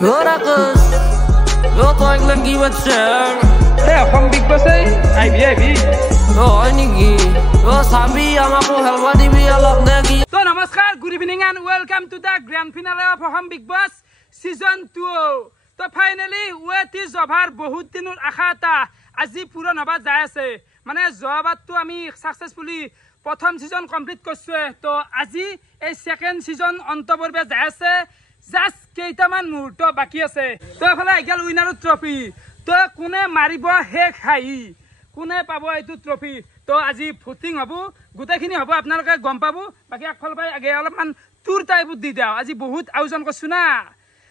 Rorakus, Rotoik lagi macam. From Big Boss IB. Oh ini oh sambil yang aku helwa di biar lagi. So namaskar, good evening and welcome to the grand finale of From Big Boss season 2. So finally wait is over বহুত দিনৰ আশা এটা আজি পূৰণ হ'ব যায় আছে মানে জবাবটো আমি সাকসেসফুলি প্ৰথম সিজন কমপ্লিট কৰিছো তো আজি এই সেকেন্ড সিজন অন্তবৰ্বে যায় আছে জাস্ট কেইটামান মুহূৰ্ত বাকি আছে তো এফালে আইগেল উইনাৰৰ ট্ৰফি তো কোনে মাৰিব হে খাই কোনে পাব এইটো ট্ৰফি তো আজি ভোটিং হ'ব গোটেইখিনি হ'ব আপোনালোকে গম পাব বাকি একফাল পাই আগে অলপমান টুৰ টাইপত দি দাও আজি বহুত আয়োজন কৰিছো না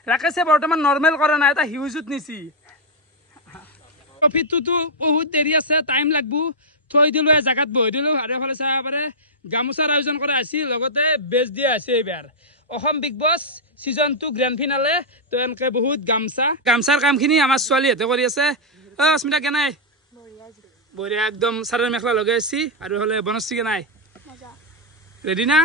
ৰাকেশে বৰ্তমান নৰ্মেল কৰা নাই এটা হিউজত নিছি ট্ৰফিটো বহুত দেৰি আছে টাইম লাগব থৈ দিলো এই জায়গাত বহি দিলো আৰু এফালে চাব পাৰে গামুচাৰ আয়োজন কৰা আছিল লগতে বেজ দিয়া আছে এইবাৰ অসম বিগ বছ সিজন 2 গ্ৰ্যান্ড ফিনালে তো এনেকে বহুত গামচাৰ কামখিনি আমাৰ ছোৱালীহঁতে কৰি আছে অস্মিতা কেনাই বঢ়িয়া একদম চাৰৰ মেখলা লগাই আছি আৰু হলে বনশ্ৰী কেনাই ৰেডি না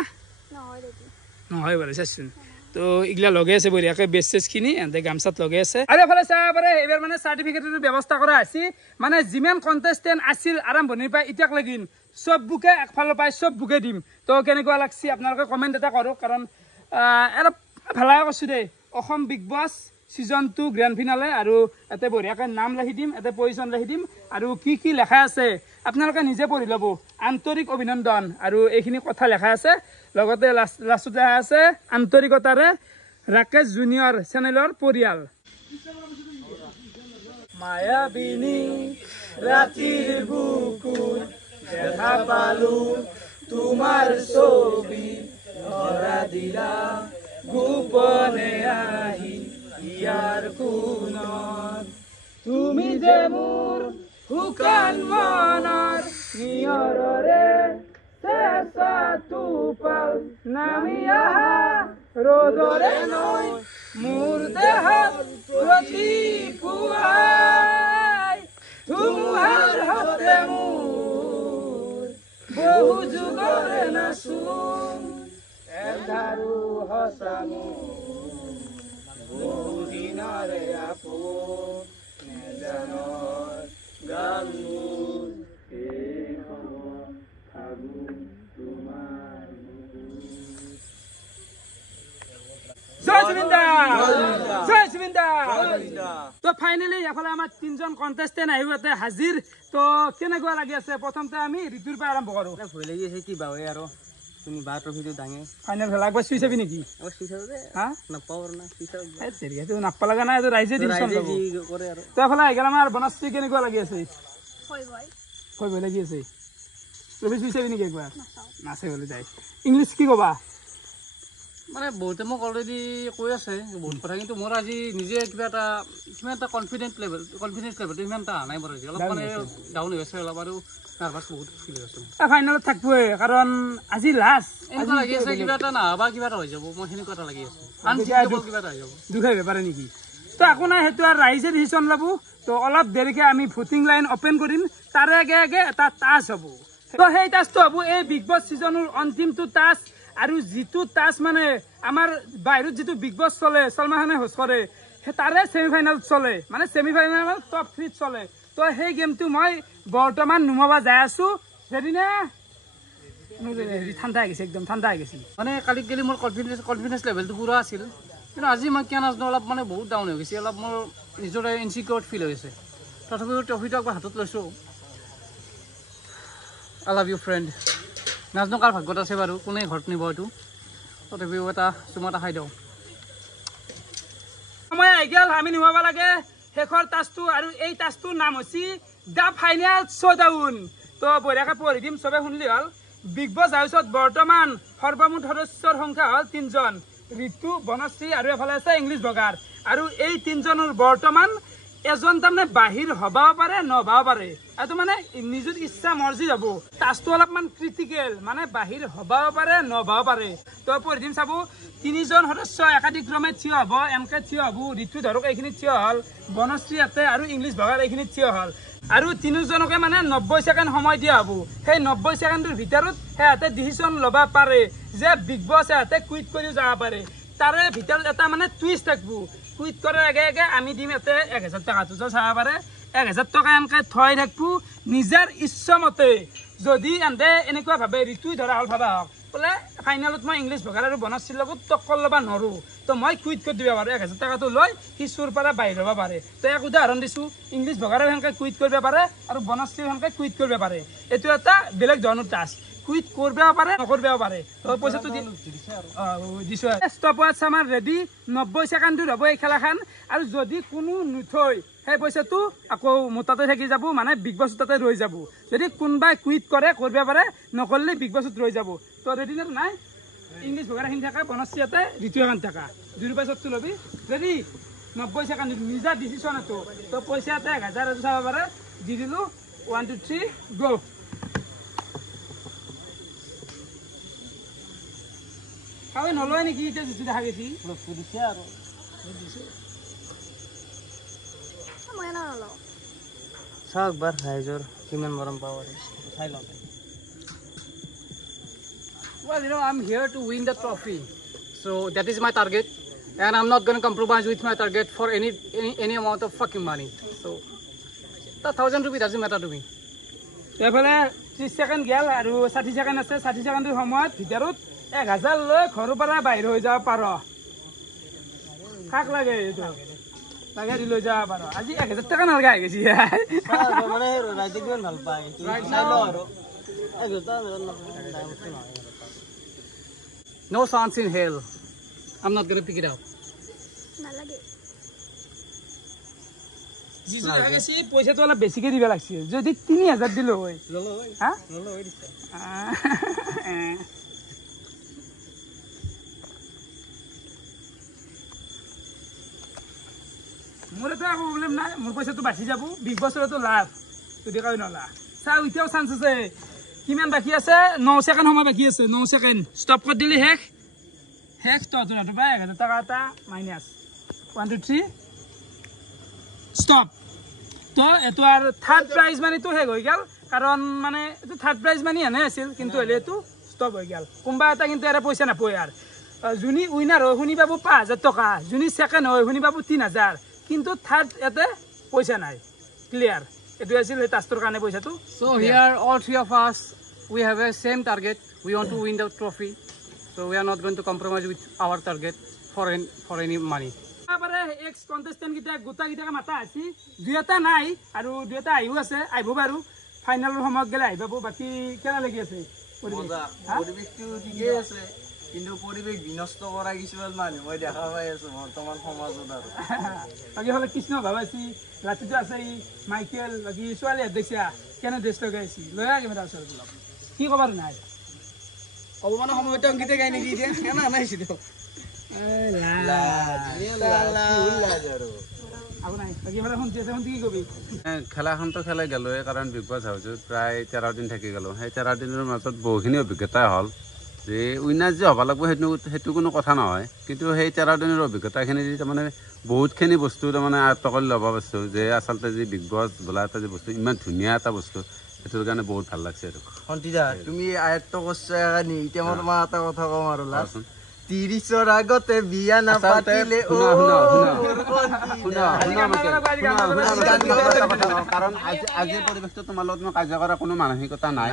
নহয় বাৰু চাচোন তো ইগলা লগে আছে বঢ়িয়াকে বেসেসখিনি এন্তে গামছাত লগে আছে আৰু এফালে চাব পাৰে এবাৰ মানে সাৰ্টিফিকেটৰ ব্যৱস্থা কৰা আছে মানে যিমান কন্টেস্টেন্ট আছিল আৰম্ভণিৰ পৰা ইটাক লাগিন সব বুকে একফাল পাই সব বুকে দিম তো কেনেকুৱা লাগছি আপোনালোকে কমেন্ট এটা কৰক কাৰণ এটা ভালা কৈছো দে অসম বিগ বছ সিজন 2 গ্ৰ্যান্ড ফিনালে আৰু এতে বঢ়িয়াকে নাম লিখি দিম এতে পজিশন লিখি দিম আৰু কি লেখা আছে আপোনালোকে নিজে পঢ়ি ল'ব আন্তৰিক অভিনন্দন আৰু এইখিনি কথা লেখা আছে লগতে লাষ্টত লেখা আছে আন্তৰিকতাৰে ৰাকেশ জুনিয়ৰ চেনেলৰ পৰিয়াল মায়াবিনী ৰাতিৰ বুকুৰ দেখা পালো তোমাৰ ছবি ধৰা দিলা গোপনে আহি ইয়াৰ কোনত তুমি যে মোৰ শুকান মনৰ নিয়ৰৰে চেঁচা টোপাল নামি আহা ৰ'দৰে নৈ মোৰ দেহত প্ৰতিপুৱাই ধুমুহাৰ হাতে মোৰ বহু যুগৰে নাচোন এধাৰো সঁচা বহুদিনৰে আপোন নেজানৰ গান মোৰ তো ফাইনালি এফালে আমাৰ তিনজন কন্টেস্টেন্ট আহিবতে হাজিৰ তো কেনেকুৱা লাগি আছে প্ৰথমতে আমি ঋতুৰ পৰা আৰম্ভ কৰো ভয় লাগি আছে কি বাৱে আৰু তুমি বা ট্ৰফিটো দাঙে ফাইনাল খেলা একবাৰ চুই চাবি নেকি হা নাপাও না এই তেৰিয়াটো নাপা লাগা নাই তো ৰাইজে ডিভিজন ল'ব কৰে আৰু তো এফালে আইগেল আমাৰ বনশ্ৰী কেনেকুৱা লাগি আছে ভয় লাগি আছে ট্ৰফি চুই চাবি নেকি একবাৰ নাচে বলে যায় ইংলিছ কি কবা মানে বহুতে মোক অলৰেডি কৈ আছে বহুত কথা কিন্তু মোৰ আজি নিজে কিবা এটা কনফিডেন্স লেভেলটো ইমান এটা নাই বাৰু অলপ মানে ডাউন হৈ আছে অলপ আৰু নাৰ্ভাছ বহুত ফিল হৈছে ফাইনেলত থাকবই কাৰণ আজি লাষ্ট এনেকুৱা লাগি আছে কিবা এটা নাহবা কিবা এটা হৈ যাব মই সেনেকুৱা এটা লাগি আছে আনচিকেবল কিবা এটা হৈ যাব দুখাই বেপাৰে নেকি তো একো নাই সেইটো আৰু ৰাইজে ডিচিশ্যন ল'ব তো অলপ দেৰিকে আমি ভোটিং লাইন অপেন কৰিম তাৰে আগে এটা টাচ হ'ব তো সেই টাচটো হ'ব এই বিগ বছ সিজনৰ অন্তিমটো টাচ আৰু যিটো টাচ মানে আমাৰ বাহিৰত যিটো বিগ বছ চলে সলমান খানে হোষ্ট কৰে তাৰে সেমিফাইনেল চলে মানে সেমিফাইনেল টপ 3 চলে তো সেই গেমটো মই বৰ্তমান নুমাবা যাই আছো যেদিনে ঠাণ্ডা হৈ গৈছে একদম ঠাণ্ডা হৈ গৈছে মানে কালি গেলি মোৰ কনফিডেন্স লেভেলটো পুৰা আছিল কিন্তু আজি মই কিয় নাজানো অলপ মানে বহুত ডাউন হৈ গৈছে অলপ মোৰ নিজৰে ইনচিকিউৰ ফিল হৈছে তথাপিও ট্ৰফিটো একবাৰ হাতত লৈছো আই লাভ ইউ ফ্ৰেণ্ড নাজানো কাৰ ভাগ্যত আছে বাৰু কোনে ঘৰত নিব এইটো তথাপিও এটা চুমা এটা খাই দিওঁ সময় আইগেল আমি নিমাব লাগে শেষৰ টাচটো আৰু এই টাচটোৰ নাম হৈছে দ্য ফাইনেল শ্ব'ডাউন তো বঢ়িয়াকৈ পঢ়ি দিম চবে শুনিলি হ'ল বিগ বছ হাউচত বৰ্তমান সৰ্বমুঠ সদস্যৰ সংখ্যা হ'ল 3জন ঋতু বনশ্ৰী আৰু এফালে আছে ইংলিছ বগাৰ আৰু এই 3জনৰ বৰ্তমান এজন তাৰমানে বাহিৰ হবাও পাৰে নবাও পাৰে এইটো মানে নিজৰ ইচ্ছা মৰ্জি যাব টাচটো অলপমান ক্ৰিটিকেল মানে বাহিৰ হবাও পাৰে নবাও পাৰে তো পঢ়ি দিম চাব 3জন সদস্য একাধিক্ৰমে থিয় হ'ব এমকে থিয় হ'ব ঋতু ধৰক এইখিনি থিয় হ'ল বনশ্ৰী আছে আৰু ইংলিছ বগাৰ এইখিনি থিয় হ'ল আৰু তিনিজনকে মানে 90 সেকেন্ড সময় দিয়া হবো সেই 90 সেকেন্ডৰ ভিতৰত হেতে ডিসিশন লবা পাৰে যে বিগ বস হেতে কুইট কৰি যাব পাৰে তাৰে ভিতৰত এটা মানে টুইষ্ট থাকব কুইট কৰাৰ আগে আগে আমি দিম ইয়াতে 1000 টকাটো চাব পাৰে 1000 টকা এনেকৈ থৈ থাকব নিজৰ ইচ্ছামতে যদি এনে এনেকুৱা ভাবে ঋতু ধৰা হ'ল ভাবা হওক বোলে ফাইনেলত মই ইংলিছ ভগাৰ আৰু বনশ্ৰীৰ লগত টক্কৰ ল'ব নোৱাৰোঁ তো মই কুইট কৰি দিব পাৰোঁ 1000 টকাটো লৈ সি চুৰ পৰা বাহিৰ হ'ব পাৰে তো এক উদাহৰণ দিছোঁ ইংলিছ ভগাৰেও সেনেকৈ কুইট কৰিব পাৰে আৰু বনশ্ৰীও সেনেকৈ কুইট কৰিব পাৰে এইটো এটা বেলেগ ধৰণৰ টাস্ক কুইট কৰিবও পাৰে নকৰিবও পাৰে তো পইচাটো দিছোঁ ষ্টপ ৱাটছ আমাৰ ৰেডি 90 ছেকেণ্ডত হ'ব এই খেলাখন আৰু যদি কোনো নুথৈ সেই পইচাটো আকৌ মোৰ তাতে থাকি যাব মানে বিগ বছ তাতে ৰৈ যাব যদি কোনোবাই কুইট কৰে কৰিব পাৰে নকৰিলে বিগ বছত ৰৈ যাব তো ৰেডি নাই ইংলিছ ভগাৰখিনি থকা বনশ্ৰী ইয়াতে ঋতু এখন থকা জুৰি পাইছতটো ল'বি ৰেডি 90 ছেকেণ্ডত নিজা ডিচিশ্যন এইটো তো পইচা ইয়াতে 1000 চাব পাৰে দি দিলোঁ 1 2 3 গো কাৱে নলয় নেকি এতিয়া যিটো দেখা গৈছি দিছে আৰু মই নলওঁ চাওক বাৰ হাইজৰ কিমান মৰম পাব চাই লওঁ Well, you know, I'm here to win the trophy. So that is my target. And I'm not going to compromise with my target for any amount of fucking money. So the 1,000 rupees doesn't matter to me. এইফালে 30 second গেল আৰু 60 second আছে 60 ছেকেণ্ডৰ সময়ত ভিতৰত 1000 লৈ ঘৰৰ পৰা বাহিৰ হৈ যাব পাৰ কাক লাগে এইটো লাগে দি লৈ যাব পাৰ আজি 1000 টকা নালাগে আহি গৈছি মানে ৰাইজে কিমান ভাল পায় চাই লওঁ আৰু No chance in hell. I'm not going to pick it up. নালাগে যিটো দেখা গৈছি পইচাটো অলপ বেছিকৈ দিব লাগিছিল যদি 3000 দিলোঁ হয় হা মোৰ এটা একো প্ৰব্লেম নাই মোৰ পইচাটো বাচি যাব বিগ বছৰতো লাভ যদি কয় নলা চাওঁ এতিয়াও চান্স আছে কিমান বাকী আছে 9 ছেকেণ্ড সময় বাকী আছে 9 ছেকেণ্ড ষ্টপ কৰি দিলি শেষ তহঁতৰ পৰা 1000 টকা এটা মাইনাছ 1 2 3 ষ্টপ তো এইটো আৰু থাৰ্ড প্ৰাইজ মানিটো শেষ হৈ গ'ল কাৰণ মানে এইটো থাৰ্ড প্ৰাইজ মানি এনে আছিল কিন্তু হ'লে এইটো ষ্টপ হৈ গ'ল কোনোবা এটা কিন্তু ইয়াৰে পইচা নাপায় আৰু যোনে উইনাৰ হয় শুনি পাব 5000 টকা যোনে ছেকেণ্ড হয় শুনি পাব 3000 কিন্তু থাৰ্ড ইয়াতে পইচা নাই ক্লিয়াৰ এইটো আছিল সেই টাস্কৰ কাৰণে পইচাটো So here, all three of us, we have a same target. We want to win the trophy. So we are not going to compromise with our target for any money. তারপরে x contestant কিটা গোটা কিটা মাতা আছে দুইটা নাই আৰু দুইটা আহিও আছে আহিব বাৰু ফাইনালৰ সময়ত গেলে আহিব বাকি কেনা লাগি আছে পৰিৱেশটো ঠিকে আছে কিন্তু পৰিৱেশ বিনষ্ট কৰা কিছুমান মানুহ মই দেখা পাই আছো বৰ্তমান সমাজত আৰু বাকি হলে কৃষ্ণ ভাবাছি ৰাতিটো আছে মাইকেল বাকি ছোৱালী দেখিছা কেনে ড্ৰেছ লগাইছি লৈ আগে মেৰা ওচৰত কি কবাৰ নাই ক'ব মানে সময়টো অংকিতে গাই নেকি এতিয়া কেনা নাইছিল খেলাখনতো খেলাই গেলোৱে কাৰণ বিগ বছ হাউচত প্ৰায় 13 দিন থাকি গ'লো সেই 13 দিনৰ মাজত বহুখিনি অভিজ্ঞতা হ'ল যে উইনাৰ যে হ'ব লাগিব সেইটো কোনো কথা নহয় কিন্তু সেই 13 দিনৰ অভিজ্ঞতাখিনি তাৰমানে বহুতখিনি বস্তু তাৰমানে আয়ত্ত কৰি ল'ব পাৰিছোঁ যে আচলতে যি বিগ বছ বোলা এটা যে বস্তু ইমান ধুনীয়া এটা বস্তু সেইটোৰ কাৰণে বহুত ভাল লাগছে আৰু সন্তিদা তুমি আয়ত্ত কৰিছা এতিয়া মই তোমাৰ এটা কথা ক'ম আৰু লাষ্ট 30ৰ আগতে বিয়া নাপাতিলে কাৰণ আজিৰ পৰিৱেশটো তোমাৰ লগত মোৰ কাজিয়া কৰাৰ কোনো মানসিকতা নাই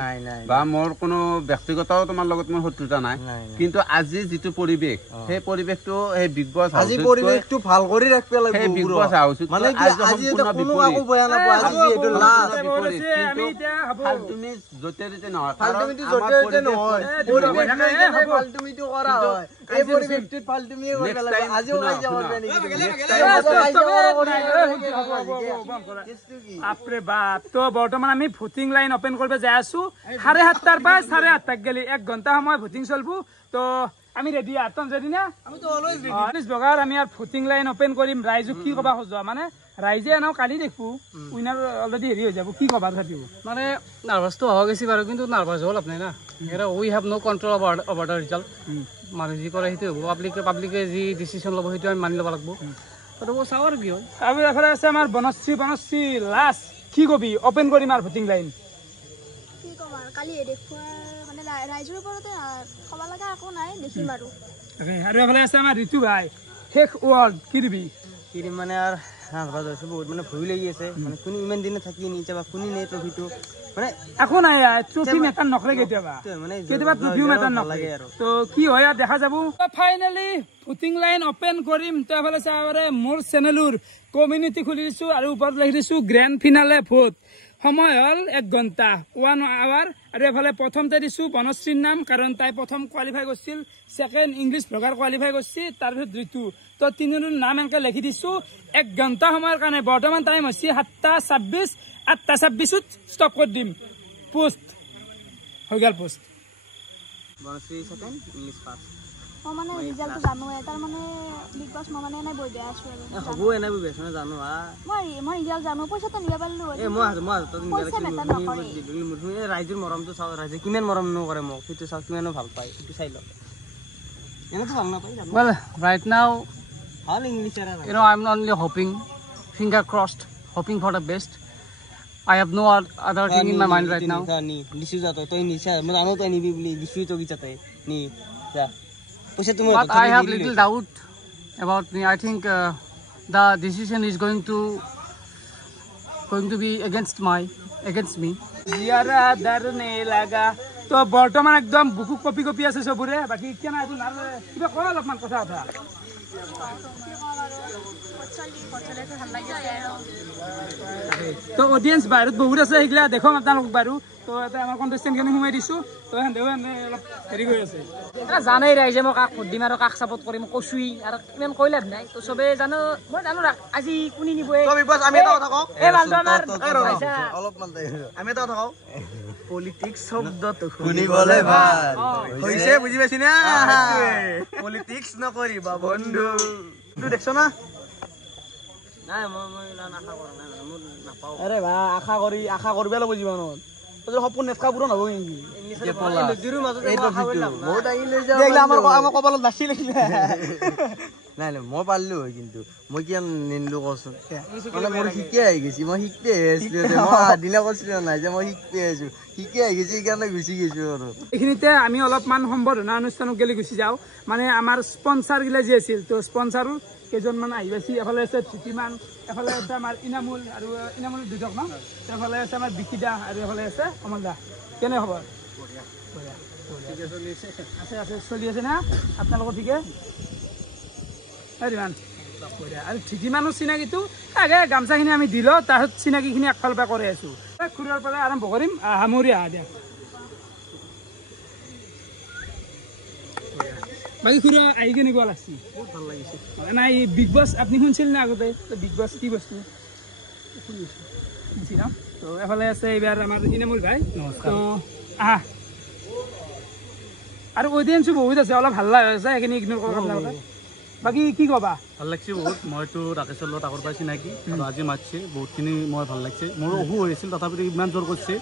বা মোৰ কোনো ব্যক্তিগতও তোমাৰ লগত মোৰ শত্ৰুতা নাই কিন্তু আজি যিটো পৰিৱেশ সেই পৰিৱেশটো সেই বিগ বছ আজি পৰিৱেশটো ভাল কৰি ৰাখিব লাগিব সেই বিগ বছ হাউচত মানে আজি এটা কোনো কাকো বেয়া নাপায় আজি এইটো লাষ্ট তুমি য'তে ত'তে নহয় ফালতুমিটো য'তে ত'তে নহয় পৰিৱেশ ফালতুমিটো কৰা হয় এই পৰিৱেশটোত ফালতুমিয়ে কৰিব লাগিব আজিও কাজিয়া কৰিব নেকি আপৰে বাপ তো বৰ্তমান আমি ভোটিং লাইন ওপেন কৰিব যাই আছো 7:30 পৰা 8:30 গেলি 1 ঘণ্টা সময় ভোটিং চলবো তো আমি ৰেডি আতম ৰেডি না আমি তো অলৱেজ ৰেডি বগাৰ আমি আৰ ভোটিং লাইন ওপেন কৰিম ৰাইজক কি কবা খোজা মানে ৰাইজে এনাও কালি দেখবো উইনাৰ অলৰেডি হেৰি হৈ যাব কি কবা থাকিব মানে নাৰ্ভাসটো হওয়া গেছি বাৰু কিন্তু নাৰ্ভাস হল আপনি না এৰা we have no control over the result মানুষ যি কৰে সেইটো হ'ব পাব্লিকে যি ডিসিশন ল'ব সেইটো আমি মানি ল'ব লাগিব তথাপি চাওঁ আৰু কি হয় আৰু এফালে আছে আমাৰ বনশ্ৰী লাষ্ট কি কবি ওপেন কৰিম আৰু ভোটিং লাইন কি ক'ম আৰু কালি দেখুৱা মানে ৰাইজৰ ওপৰতে ক'ব লগা একো নাই দেখিম আৰু আৰু এফালে আছে আমাৰ ঋতু ভাই শেষ ৱৰ্ল্ড কি দিবি কিৰিম মানে আৰু হাঁহবা ধৰিছোঁ বহুত মানে ভয় লাগি আছে মানে কোনে ইমান দিনে থাকি নিছে বা কোনে নেই ট্ৰফিটো মানে একো নাই ট্ৰফি মেটাৰ নকৰে কেতিয়াবা ট্ৰফিও মেটাৰ নকৰে আৰু তো কি হয় আৰু দেখা যাব ফাইনেলি ভোটিং লাইন অপেন কৰিম তো এফালে চাৰে মোৰ চেনেলৰ কমিউনিটি খুলি দিছোঁ আৰু ওপৰত লিখি দিছোঁ গ্ৰেণ্ড ফিনালে ভোট সময় হ'ল 1 ঘণ্টা 1 আৱাৰ আৰু এফালে প্ৰথমতে দিছোঁ বনশ্ৰীৰ নাম কাৰণ তাই প্ৰথম কোৱালিফাই কৰিছিল ছেকেণ্ড ইংলিছ ব্লগাৰ কোৱালিফাই কৰিছিল তাৰপিছত ঋতু তো তিনিজনৰ নাম এনেকৈ লিখি দিছোঁ 1 ঘণ্টা সময়ৰ কাৰণে বৰ্তমান টাইম হৈছে 7:26 8:26 ষ্টপ কৰি দিম পোষ্ট হৈ গ'ল post Banashree second English first মই মানে ৰিজাল্টটো জানোৱে তাৰ মানে বিগ বছ মই মানে এনেই বহি দিয়া আছোঁ আৰু হ'ব এনেই বহি আছোঁ জানো মই ৰিজাল্ট জানো পইচাটো নিব পাৰিলোঁ ৰাইজৰ মৰমটো চাওঁ ৰাইজে কিমান মৰম নকৰে মোক সেইটো চাওঁ কিমানো ভাল পায় সেইটো চাই লওঁ এনেতো ভাল নাপায় Well, right now, ভাল English I'm only hoping, finger crossed, hoping for the best. I have no other thing in my mind right now. দিছোঁ যা তই নিছা মই জানো তই নিবি বুলি দিছোঁ তই যাতে নি যা পইচা তুমি But I have little doubt about me. I think the decision is going to be against me. জিয়াৰা দাৰনে লাগা তো বৰ্তমান একদম বুকু কপি কপি আছে চবৰে বাকী কেনে এইটো কিবা কয় অলপমান কথা তো অডিয়েন্স বাহিৰত বহুত আছে সেইগিলা দেখোঁ আপোনালোক বাৰু তো এটা আমাৰ কণ্টেষ্টেণ্টখিনি সোমাই দিছোঁ তো সিহঁতেও অলপ হেৰি কৰি আছে জানেই ৰাইজে মই কাক ভোট দিম আৰু কাক চাপৰ্ট কৰিম কৈছোঁই আৰু ইমান কৈ লাভ নাই তো চবেই জানো মই জানো আজি কোনে নিব আমি এটা কথা কওঁ পলিটিক্স শব্দটো শুনিবলৈ ভাল হৈছে বুজি পাইছি না পলিটিক্স নকৰিবা বন্ধু তোৰ দেখছ না নাই মই আশা কৰা নাই মই নাপাওঁ আৰে বা আশা কৰিব লাগিব জীৱনত তোৰ সপোন নেটকা পূৰণ হ'ব নেকি আমাৰ কপালত নাছিল নাই নাই মই পাৰিলো হয় কিন্তু মই কিয় নিনিলো কচোন মানে মোৰ শিকি আহি গৈছি মই শিকতে আহিছিলো মই আদিনা কৈছিলো নাই যে মই শিকতে আহিছো শিকি আহি গৈছি সেইকাৰণে গুচি গৈছো আৰু এইখিনিতে আমি অলপমান সম্বৰ্ধনা অনুষ্ঠানত গেলি গুচি যাওঁ মানে আমাৰ স্পনচাৰগিলা যি আছিল তো স্পনচাৰো কেইজনমান আহি পাইছি এফালে আছে ধৃতিমান এফালে আছে আমাৰ ইনামুল আৰু ইনামুল দুজক ন এফালে আছে আমাৰ বিকিদা আৰু এফালে আছে অমল দা কেনে খবৰ আছে আছে চলি আছে না আপোনালোকৰ ঠিকে মান আৰু ধৃতিমানৰ চিনাকিটো আগে গামচাখিনি আমি দিলোঁ তাৰপিছত চিনাকিখিনি একফালৰ পৰা কৰি আছোঁ খুৰাৰ পৰা আৰম্ভ কৰিম সামৰি আহা দিয়া বাকী খুৰা আহি কেনেকুৱা লাগছি বহুত ভাল লাগিছে নাই বিগ বছ আপুনি শুনিছিল নে আগতে বিগ বছ কি বস্তু শুনিছি ন তো এফালে আছে এইবাৰ আমাৰ ইনামুল ভাই তো আহা আৰু অডিয়েঞ্চো বহুত আছে অলপ হাল্লা হৈ আছে সেইখিনি ইগন'ৰ কৰক আপোনালোকে বাকী কি ক'বা ভাল লাগছে বহুত মইতো ৰাকেশৰ লগত আগৰ পৰাই চিনাকি আৰু আজি মাতিছে বহুতখিনি মই ভাল লাগছে মোৰো অসুখ হৈ আছিল তথাপিতো ইমান জোৰ কৰিছে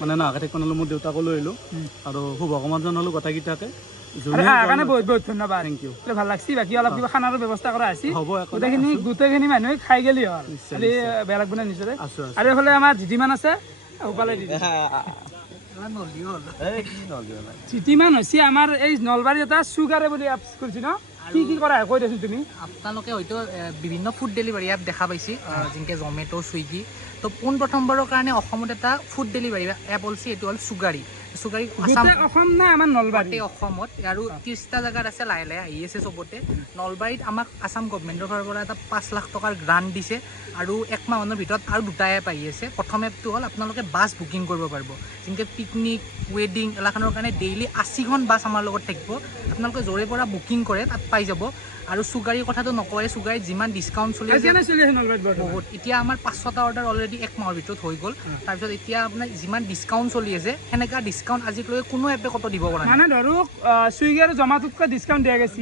মানে নাহাকে থাকিব নহ'লে মোৰ দেউতাকো লৈ আহিলোঁ আৰু শুভকামনা জনালোঁ গোটেইকেইটাকে কাৰণে বহুত বহুত ধন্যবাদ থেংক ইউ ভাল লাগছি বাকী অলপ কিবা খানাৰো ব্যৱস্থা কৰা আছিল গোটেইখিনি মানুহে খাই গেলি হ'ল খালি বেয়া লাগব নে নিশ্চয় আৰু এইফালে আমাৰ ধৃতিমান আছে উপালে ধৃতিমান হৈছে আমাৰ এই নলবাৰীত এটা চুগাৰে বুলি এপ খুলিছে ন কি কি কৰা কৈ দেচোন তুমি আপোনালোকে হয়তো বিভিন্ন ফুড ডেলিভাৰী এপ দেখা পাইছে যেনেকৈ জমেট' চুইগি তো পোনপ্ৰথমবাৰৰ কাৰণে অসমত এটা ফুড ডেলিভাৰী এপ ওলছে এইটো হ'ল চুগাৰী অসম নাই আমাৰ নলবাৰী অসমত আৰু 30টা জেগাত আছে লাহে লাহে আহি আছে চবতে নলবাৰীত আমাক আসাম গভৰ্ণমেণ্টৰ ফালৰ পৰা এটা 5 লাখ টকাৰ গ্ৰাণ্ট দিছে আৰু 1 মাহৰ ভিতৰত আৰু 2টা এপ আহি আছে প্ৰথম এপটো হ'ল আপোনালোকে বাছ বুকিং কৰিব পাৰিব যেনেকৈ পিকনিক ৱেডিং এলাখনৰ কাৰণে ডেইলি 80খন বাছ আমাৰ লগত থাকিব আপোনালোকে য'ৰে পৰা বুকিং কৰে তাত পাই যাব আৰু চুগাৰীৰ কথাটো নকয় চুগাৰীত যিমান ডিছকাউণ্ট চলি আছে বহুত এতিয়া আমাৰ 500টা অৰ্ডাৰ অলৰেডি 1 মাহৰ ভিতৰত হৈ গ'ল তাৰপিছত এতিয়া আপোনাৰ যিমান ডিছকাউণ্ট চলি আছে সেনেকুৱা ডিছকাউণ্ট আজিলৈকে কোনো এপে কত দিব পৰা নাই মানে ধৰক চুইগি আৰু জমাটোতকৈ ডিছকাউণ্ট দিয়া গৈছে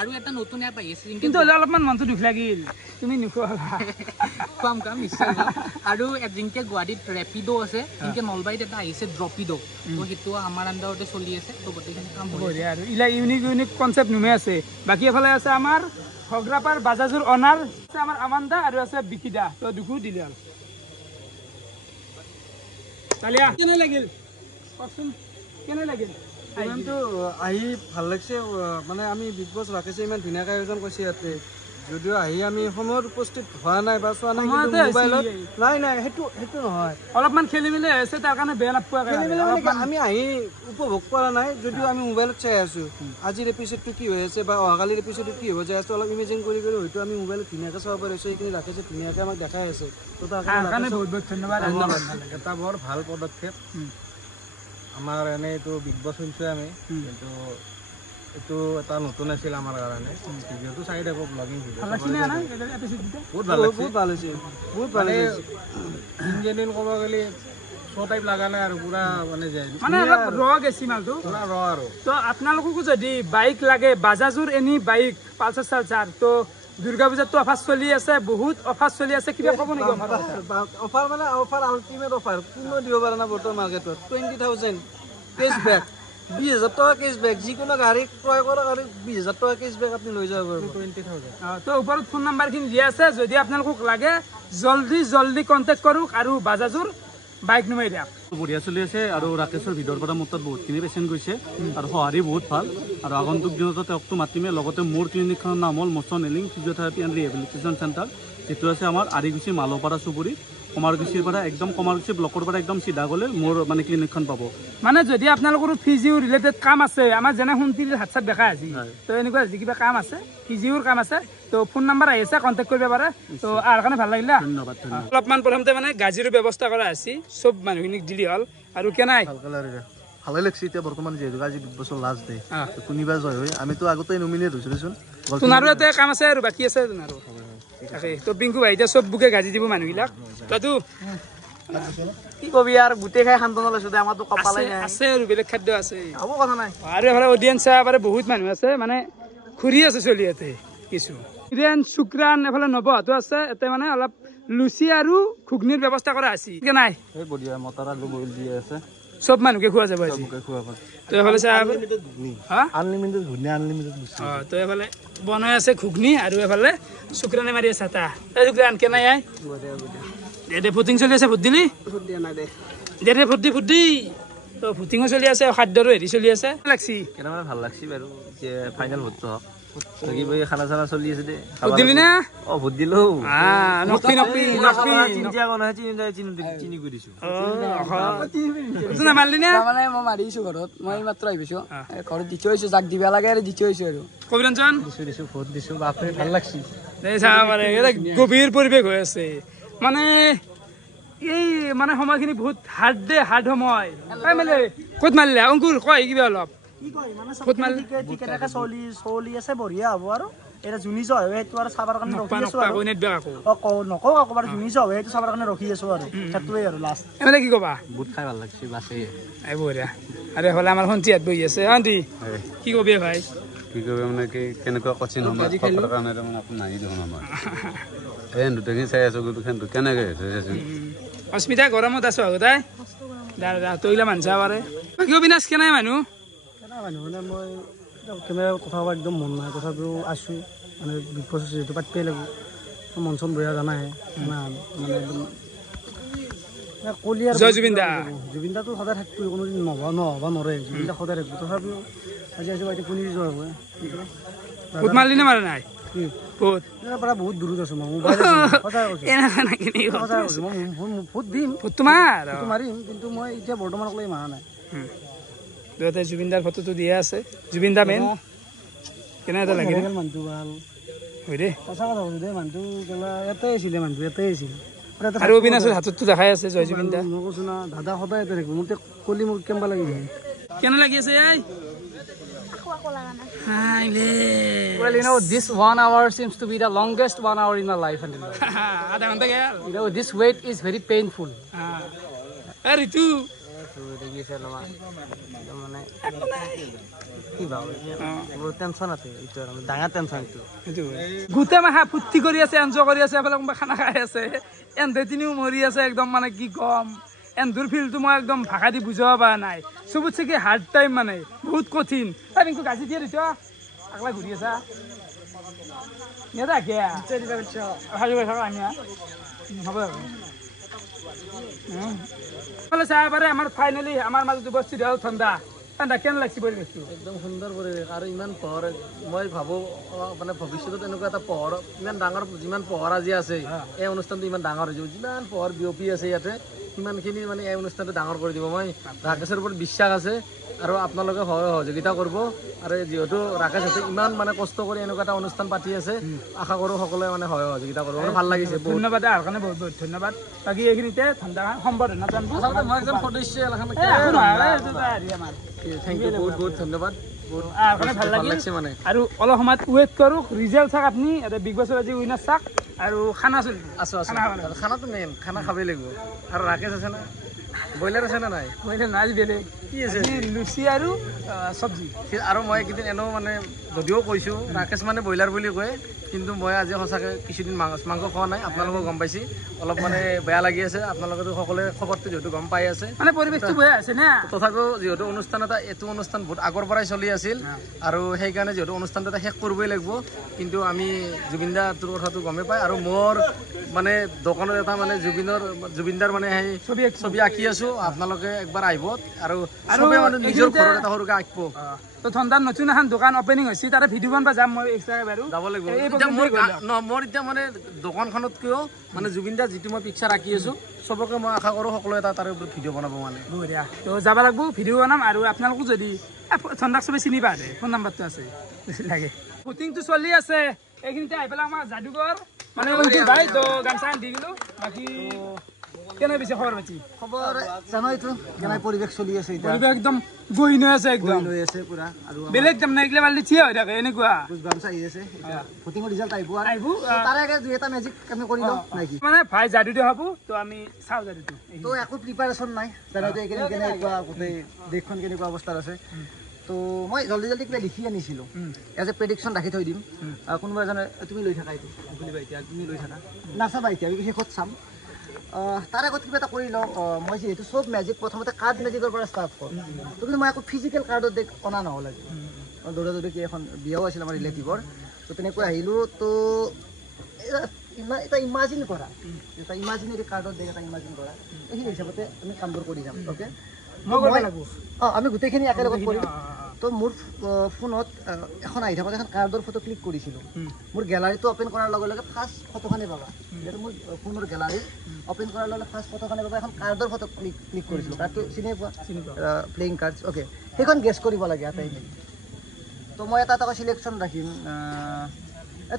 আৰু এটা নতুন এপ আহি আছে কিন্তু অলপমান মনটো দুখ লাগিল তুমি খুৱাম নিশ্চয় আৰু যেনেকৈ গুৱাহাটীত ৰেপিডো আছে যেনেকৈ নলবাৰীত এটা আহিছে ড্ৰপিডো তো সেইটো আমাৰ আণ্ডাৰতে চলি আছে তো গোটেইখিনি কাম বঢ়িয়া আৰু ইলা ইউনিক কনচেপ্ট নুমে আছে বাকী এফালে আছে আমাৰ ভগ্ৰাপাৰ বাজাজৰ অনাৰ আছে আমাৰ আমানদা আৰু আছে বিকিদা তো দুখো দিলে আৰু কালিয়া কেনে লাগিল কচোন কেনে লাগিল প্ৰগ্ৰামটো আহি ভাল লাগিছে মানে আমি বিগ বছ ৰাখিছে ইমান ধুনীয়াকৈ আয়োজন কৰিছে ইয়াতে যদিও আহি আমি সময়ত উপস্থিত হোৱা নাই বা চোৱা নাই কিন্তু মোবাইলত নাই সেইটো নহয় অলপমান খেলি মেলি হৈছে তাৰ কাৰণে বেয়া নাপোৱা আমি আহি উপভোগ কৰা নাই যদিও আমি মোবাইলত চাই আছোঁ আজিৰ এপিছডটো কি হৈ আছে বা অহাকালিৰ এপিছডটো কি হ'ব যাই আছে অলপ ইমেজিন কৰি হয়তো আমি মোবাইলত ধুনীয়াকৈ চাব পাৰিছোঁ এইখিনি ৰাখিছে ধুনীয়াকৈ আমাক দেখাই আছে তো তাৰ কাৰণে বহুত বহুত ধন্যবাদ এটা বৰ ভাল পদক্ষেপ আমাৰ এনেইতো বিগ বছ শুনিছোঁ আমি কিন্তু এইটো এটা নতুন আছিল আমাৰ কাৰণে ভিডিঅ'টো চাই থাকোঁ ব্লগিং ভিডিঅ' বহুত ভাল হৈছে বহুত ভাল হৈছে ইঞ্জিনিয়াৰিং ক'ব গ'লে শ' টাইপ লগা নাই আৰু পুৰা মানে অলপ ৰ গেছি মালটো পুৰা ৰ আৰু তো আপোনালোককো যদি বাইক লাগে বাজাজৰ এনি বাইক পালচাৰ চালচাৰ তো দুৰ্গা পূজাতো অফাৰ চলি আছে বহুত অফাৰ চলি আছে কিবা ক'ব নেকি অফাৰ মানে অফাৰ আল্টিমেট অফাৰ কোনো দিব পাৰে না বৰ্তমান মাৰ্কেটত 20,000 কেছবেক 20,000 টকা কেছবেক যিকোনো গাড়ী ক্ৰয় কৰা গাড়ী 20,000 টকা কেছবেক আপুনি লৈ যাব পাৰিব 20,000 তো ওপৰত ফোন নাম্বাৰখিনি দিয়া আছে যদি আপোনালোকক লাগে জলদি কণ্টেক্ট কৰক আৰু বাজাজৰ বাইক নুমাই দিয়ক বঢ়িয়া চলি আছে আৰু ৰাকেশৰ ভিডিঅ'ৰ পৰা মোৰ তাত বহুতখিনি পেচেণ্ট গৈছে আৰু সঁহাৰি বহুত ভাল আৰু আগন্তুক দিনত তেওঁকতো মাতিমে লগতে মোৰ ক্লিনিকখনৰ নাম হ'ল মোচন এলিং ফিজিঅ'থেৰাপি এণ্ড ৰিহেবিলিটেশ্যন চেণ্টাৰ যিটো আছে আমাৰ আৰিগুচি মালপাৰা চুবুৰী কমাৰগুচিৰ পৰা একদম কমাৰগুচি ব্লকৰ পৰা একদম চিধা গ'লে মোৰ মানে ক্লিনিকখন পাব মানে যদি আপোনালোকৰ ফিজিঅ' ৰিলেটেড কাম আছে আমাৰ যেনে শুনতিৰ হাত চাত দেখা আছে তো এনেকুৱা যদি কিবা কাম আছে ফিজিঅ'ৰ কাম আছে তো ফোন নাম্বাৰ আহি আছে কণ্টেক্ট কৰিব পাৰে তো আৰু কাৰণে ভাল লাগিলে ধন্যবাদ অলপমান প্ৰথমতে মানে গাজীৰো ব্যৱস্থা কৰা আছে চব মানুহখিনিক দিলি হ'ল আৰু কেনাই ভালে লাগছে এতিয়া বৰ্তমান যিহেতু আজি বিগ বছৰ লাষ্ট ডে কোনোবা জয় হৈ আমিতো আগতে নমিনেট হৈছিলোচোন তোমাৰো ইয়াতে কাম আছে আৰু বাকী আছে তোমাৰো তাকে তো পিংকু ভাই এতিয়া চব বুকে গাজি দিব মানুহবিলাক দাদু কি কবি আৰু গোটেই খাই শান্তনা লৈছো দে আমাৰতো কপালে নাই আছে আৰু বেলেগ খাদ্য আছে হ'ব কথা নাই আৰু এফালে অডিয়েঞ্চ চাবাৰে বহুত মানুহ আছে মানে ঘূৰি আছে চলি ইয়াতে কিছু হিৰেন শুক্ৰান এফালে নবহাটো আছে এতে মানে অলপ লুচি আৰু ঘুগনিৰ ব্যৱস্থা কৰা আছে কি নাই এই বঢ়িয়া মটৰ আলু বইল দি আছে সব মানুষকে খোৱা যাব আজি তো এফালে চাহ আনলিমিটেড ঘুগনি আনলিমিটেড তো এফালে বনাই আছে ঘুগনি আৰু এফালে শুক্ৰানে মাৰি আছে তা শুক্ৰান কেনাই আই দে ফুটিং চলি আছে ভোট দিলি দে ফুট দি তো ফুটিঙো চলি আছে খাদ্যৰো হেৰি চলি আছে লাগছি কেনেকৈ ভাল লাগছি বাৰু ফাইনেল ভোটটো হওক লাগিবই খানা চানা চলি আছে দে ভোট দিলি না ভোট দিলো চিনি কৰি দিছো মাৰলি না মানে মই মাৰিছো ঘৰত মই মাত্ৰ আহিছো ঘৰত দি থৈছো যাক দিবা লাগে আৰু দি থৈছো আৰু কবিৰঞ্জন দিছো ভোট দিছো বাপৰে ভাল লাগছি গভীৰ পৰিৱেশ হৈ আছে মানে এই মানে সময়খিনি বহুত হাৰ্ড সময় ক'ত মাৰিলে অংকুৰ কয় কিবা অলপ চলি আছে বঢ়িয়া হ'ব আৰু এটা জুনি জয় হয় সেইটো আৰু চাবৰ কাৰণে ৰখি আছো আৰু নকওঁ আকৌ বাৰু জুনি জয় হয় সেইটো চাবৰ কাৰণে ৰখি আছো আৰু সেইটোৱে আৰু লাষ্ট এনে কি ক'বা বুট খাই ভাল লাগছে বাছে এই বঢ়িয়া আৰু এইফালে আমাৰ সন্ধিয়াত বহি আছে আণ্টি কি কবি ভাই কি কবি মানে কি কেনেকুৱা কঠিন সময় থকাৰ কাৰণে তাৰমানে আপুনি নাহি দেখোন আমাৰ এই দুটাখিনি চাই আছো কিন্তু কেনেকৈ হৈছে অস্মিতা গৰমত আছো আকৌ তাই তইলা মানুহ চাব পাৰে বাকী অবিনাশ কেনাই মানুহ মানে মই কেমেৰা কথা ক'ব একদম মন নাই তথাপিও আছোঁ মানে বিগ বছ যিহেতু পাতিবই লাগিব মন চন বঢ়িয়া জানাহে মানে একদম কলি আৰু জুবিন দাটো সদায় থাকিব কোনোদিন নহ'ব নোৱাৰে জুবিন দা সদায় থাকিব তথাপিও আজি আছোঁ এতিয়া কোনে যোৱা হ'ব ভোট মাৰিলি নে মাৰা নাই পৰা বহুত দূৰত আছো মই মোবাইল ভোট দিম মাৰিম কিন্তু মই এতিয়া বৰ্তমানলৈ মাৰা নাই দুয়োটাই জুবিন দাৰ ফটোটো দিয়া আছে জুবিন দা মেইন কেনে এটা লাগি মানুহটো ভাল হয় দেই সঁচা কথা কৈছো দেই মানুহটো কেলা ইয়াতে আছিলে মানুহটো ইয়াতে আছিল আৰু অবিনাশৰ হাততো দেখাই আছে জয় জুবিন দা মই কৈছো না দাদা সদায় ইয়াতে থাকিব মোৰ কলি মোক কেম্বা লাগি যায় কেনে লাগি আছে আই Well, you know, this 1 hour seems to be the longest 1 hour in my life until now. You know, this wait is very painful. Ritu. গোটেই মাহা ফুৰ্তি কৰি আছে এনজয় কৰি আছে এফালে কোনোবা খানা খাই আছে এন্ধে তিনিও মৰি আছে একদম মানে কি কম এন্ধুৰ ফিলটো মই একদম ভাষা দি বুজাব পৰা নাই চবতছে কি হাৰ্ড টাইম মানে বহুত কঠিন পিংকু গাজি দিয়ে দিছ আগলা ঘূৰি আছা চাব পাৰে আমাৰ ফাইনেলি আমাৰ মাজত উপস্থিত হ'ল ঠাণ্ডা কেন লাগছে পৰিৱেশটো একদম সুন্দৰ পৰিৱেশ আৰু ইমান পোহৰ মই ভাবোঁ মানে ভৱিষ্যতত এনেকুৱা এটা পোহৰ ইমান ডাঙৰ যিমান পোহৰ আজি আছে এই অনুষ্ঠানটো ইমান ডাঙৰ হৈ যাব যিমান পোহৰ বিয়পি আছে ইয়াতে সিমানখিনি মানে এই অনুষ্ঠানটো ডাঙৰ কৰি দিব মই ৰাকেশৰ ওপৰত বিশ্বাস আছে আৰু আপোনালোকে সহযোগিতা কৰিব আৰু যিহেতু ৰাকেশহঁতে ইমান মানে কষ্ট কৰি এনেকুৱা এটা অনুষ্ঠান পাতি আছে আশা কৰোঁ সকলোৱে মানে সহযোগিতা কৰিব ভাল লাগিছে ধন্যবাদ অহাৰ কাৰণে বহুত বহুত ধন্যবাদ বাকী এইখিনিতে সম্বৰ্ধনা জনাব আচলতে মই এজন সদস্য এলাকাত থেংক ইউ বহুত বহুত ধন্যবাদ ভাল লাগিছে মানে আৰু অলপ সময়ত ৱেইট কৰোঁ ৰিজাল্ট চাওক আপুনি বিগ বছৰ আজি উইনাৰ চাওক আৰু খানা চলি আছোঁ খানাটো মেইন খানা খাবই লাগিব আৰু ৰাকেশ আছে না ব্ৰইলাৰ আছে নে নাই ব্ৰইলাৰ নাই বেলেগ কি আছে লুচি আৰু চব্জি আৰু মই এইকেইদিন এনেও মানে যদিও কৈছোঁ ৰাকেশ মানে ব্ৰইলাৰ বুলি কয় কিন্তু মই আজি সঁচাকৈ কিছুদিন মাংস খোৱা নাই আপোনালোকক গম পাইছে অলপ মানে বেয়া লাগি আছে আপোনালোকেতো সকলোৱে খবৰটো যিহেতু গম পাই আছে মানে পৰিৱেশটো বেয়া আছে না তথাপিও যিহেতু অনুষ্ঠান এটা এইটো অনুষ্ঠান বহুত আগৰ পৰাই চলি আছিল আৰু সেইকাৰণে যিহেতু অনুষ্ঠানটো এটা শেষ কৰিবই লাগিব কিন্তু আমি জুবিনদাৰ কথাটো গমেই পায় আৰু মোৰ মানে দোকানত এটা মানে জুবিনদাৰ মানে সেই ছবি আঁকি আছোঁ আপোনালোকে একবাৰ আহিব আৰু চবেই মানে নিজৰ ঘৰত এটা সৰুকৈ আঁকিব তো ঠাণ্ডাত নতুন এখন দোকান অপেনিং হৈছে তাতে ভিডিঅ' বনাব যাম মই এক্সট্ৰাকৈ বাৰু যাব লাগিব মোৰ এতিয়া মানে দোকানখনতকৈও মানে জুবিনদাৰ যিটো মই পিকচাৰ আঁকি আছোঁ চবকে মই আশা কৰোঁ সকলোৱে এটা তাৰে ওপৰত ভিডিঅ' বনাব মানে বঢ়িয়া তো যাব লাগিব ভিডিঅ' বনাম আৰু আপোনালোকো যদি ঠাণ্ডাক চবেই চিনি পায় ফোন নাম্বাৰটো আছে লাগে শ্বুটিংটো চলি আছে এইখিনিতে আহি পেলাই আমাৰ যাদুঘৰ মানে ভাই তো গান চান দি দিলোঁ বাকী কেনে পিছে খবৰ পাতি খবৰ জানাইতো কেনে পৰিৱেশ চলি আছে এতিয়া পৰিৱেশ একদম গহীন হৈ আছে একদম হৈ আছে পুৰা আৰু বেলেগ একদম নাইকলে বালি থিয় হৈ থাকে এনেকুৱা গামচা আহি আছে ফুটিঙৰ ৰিজাল্ট আহিব তাৰে আগে দুই এটা মেজিক আমি কৰি লওঁ নাকি মানে ভাই যাদুটো ভাবো তো আমি চাওঁ যাদুটো তো একো প্ৰিপাৰেশ্যন নাই জানাইতো এইকেইদিন কেনেকুৱা গোটেই দেশখন কেনেকুৱা অৱস্থাত আছে তো মই জলদি জলদি কিবা লিখি আনিছিলোঁ এজ এ প্ৰেডিকশ্যন ৰাখি থৈ দিম কোনোবা এজনে তুমি লৈ থাকা এইটো খুলিবা এতিয়া তুমি লৈ থাকা নাচাবা এতিয়া আমি শেষত চাম তাৰ আগত কিবা এটা কৰি লওঁ মই যিহেতু চব মেজিক প্ৰথমতে কাৰ্ড মেজিকৰ পৰা ষ্টাৰ্ট কৰোঁ তো কিন্তু মই আকৌ ফিজিকেল কাৰ্ডত অনা নহ'ল আজি দৌৰা দৌৰি কি এখন বিয়াও আছিল আমাৰ ৰিলেটিভৰ তো তেনেকৈ আহিলোঁ তো এটা ইমাজিন কৰা এটা ইমাজিনেৰী কাৰ্ডত এটা ইমাজিন কৰা সেই হিচাপতে আমি কামবোৰ কৰি যাম অ'কে আমি গোটেইখিনি একেলগত কৰিম তো মোৰ ফোনত এখন আহি থাকোঁতে এখন কাৰ্ডৰ ফটো ক্লিক কৰিছিলোঁ মোৰ গেলাৰীটো অ'পেন কৰাৰ লগে লগে ফাৰ্ষ্ট ফটোখনেই পাবা যিহেতু মোৰ ফোনৰ গেলাৰী অ'পেন কৰাৰ লগে ফাৰ্ষ্ট ফটোখনেই পাবা এখন কাৰ্ডৰ ফটো ক্লিক কৰিছিলোঁ কাৰ্ডটো চিনি পোৱা প্লেয়িং কাৰ্ডছ অ'কে সেইখন গেছ কৰিব লাগে আটাই মিলি তো মই এটা এটা চিলেকশ্যন ৰাখিম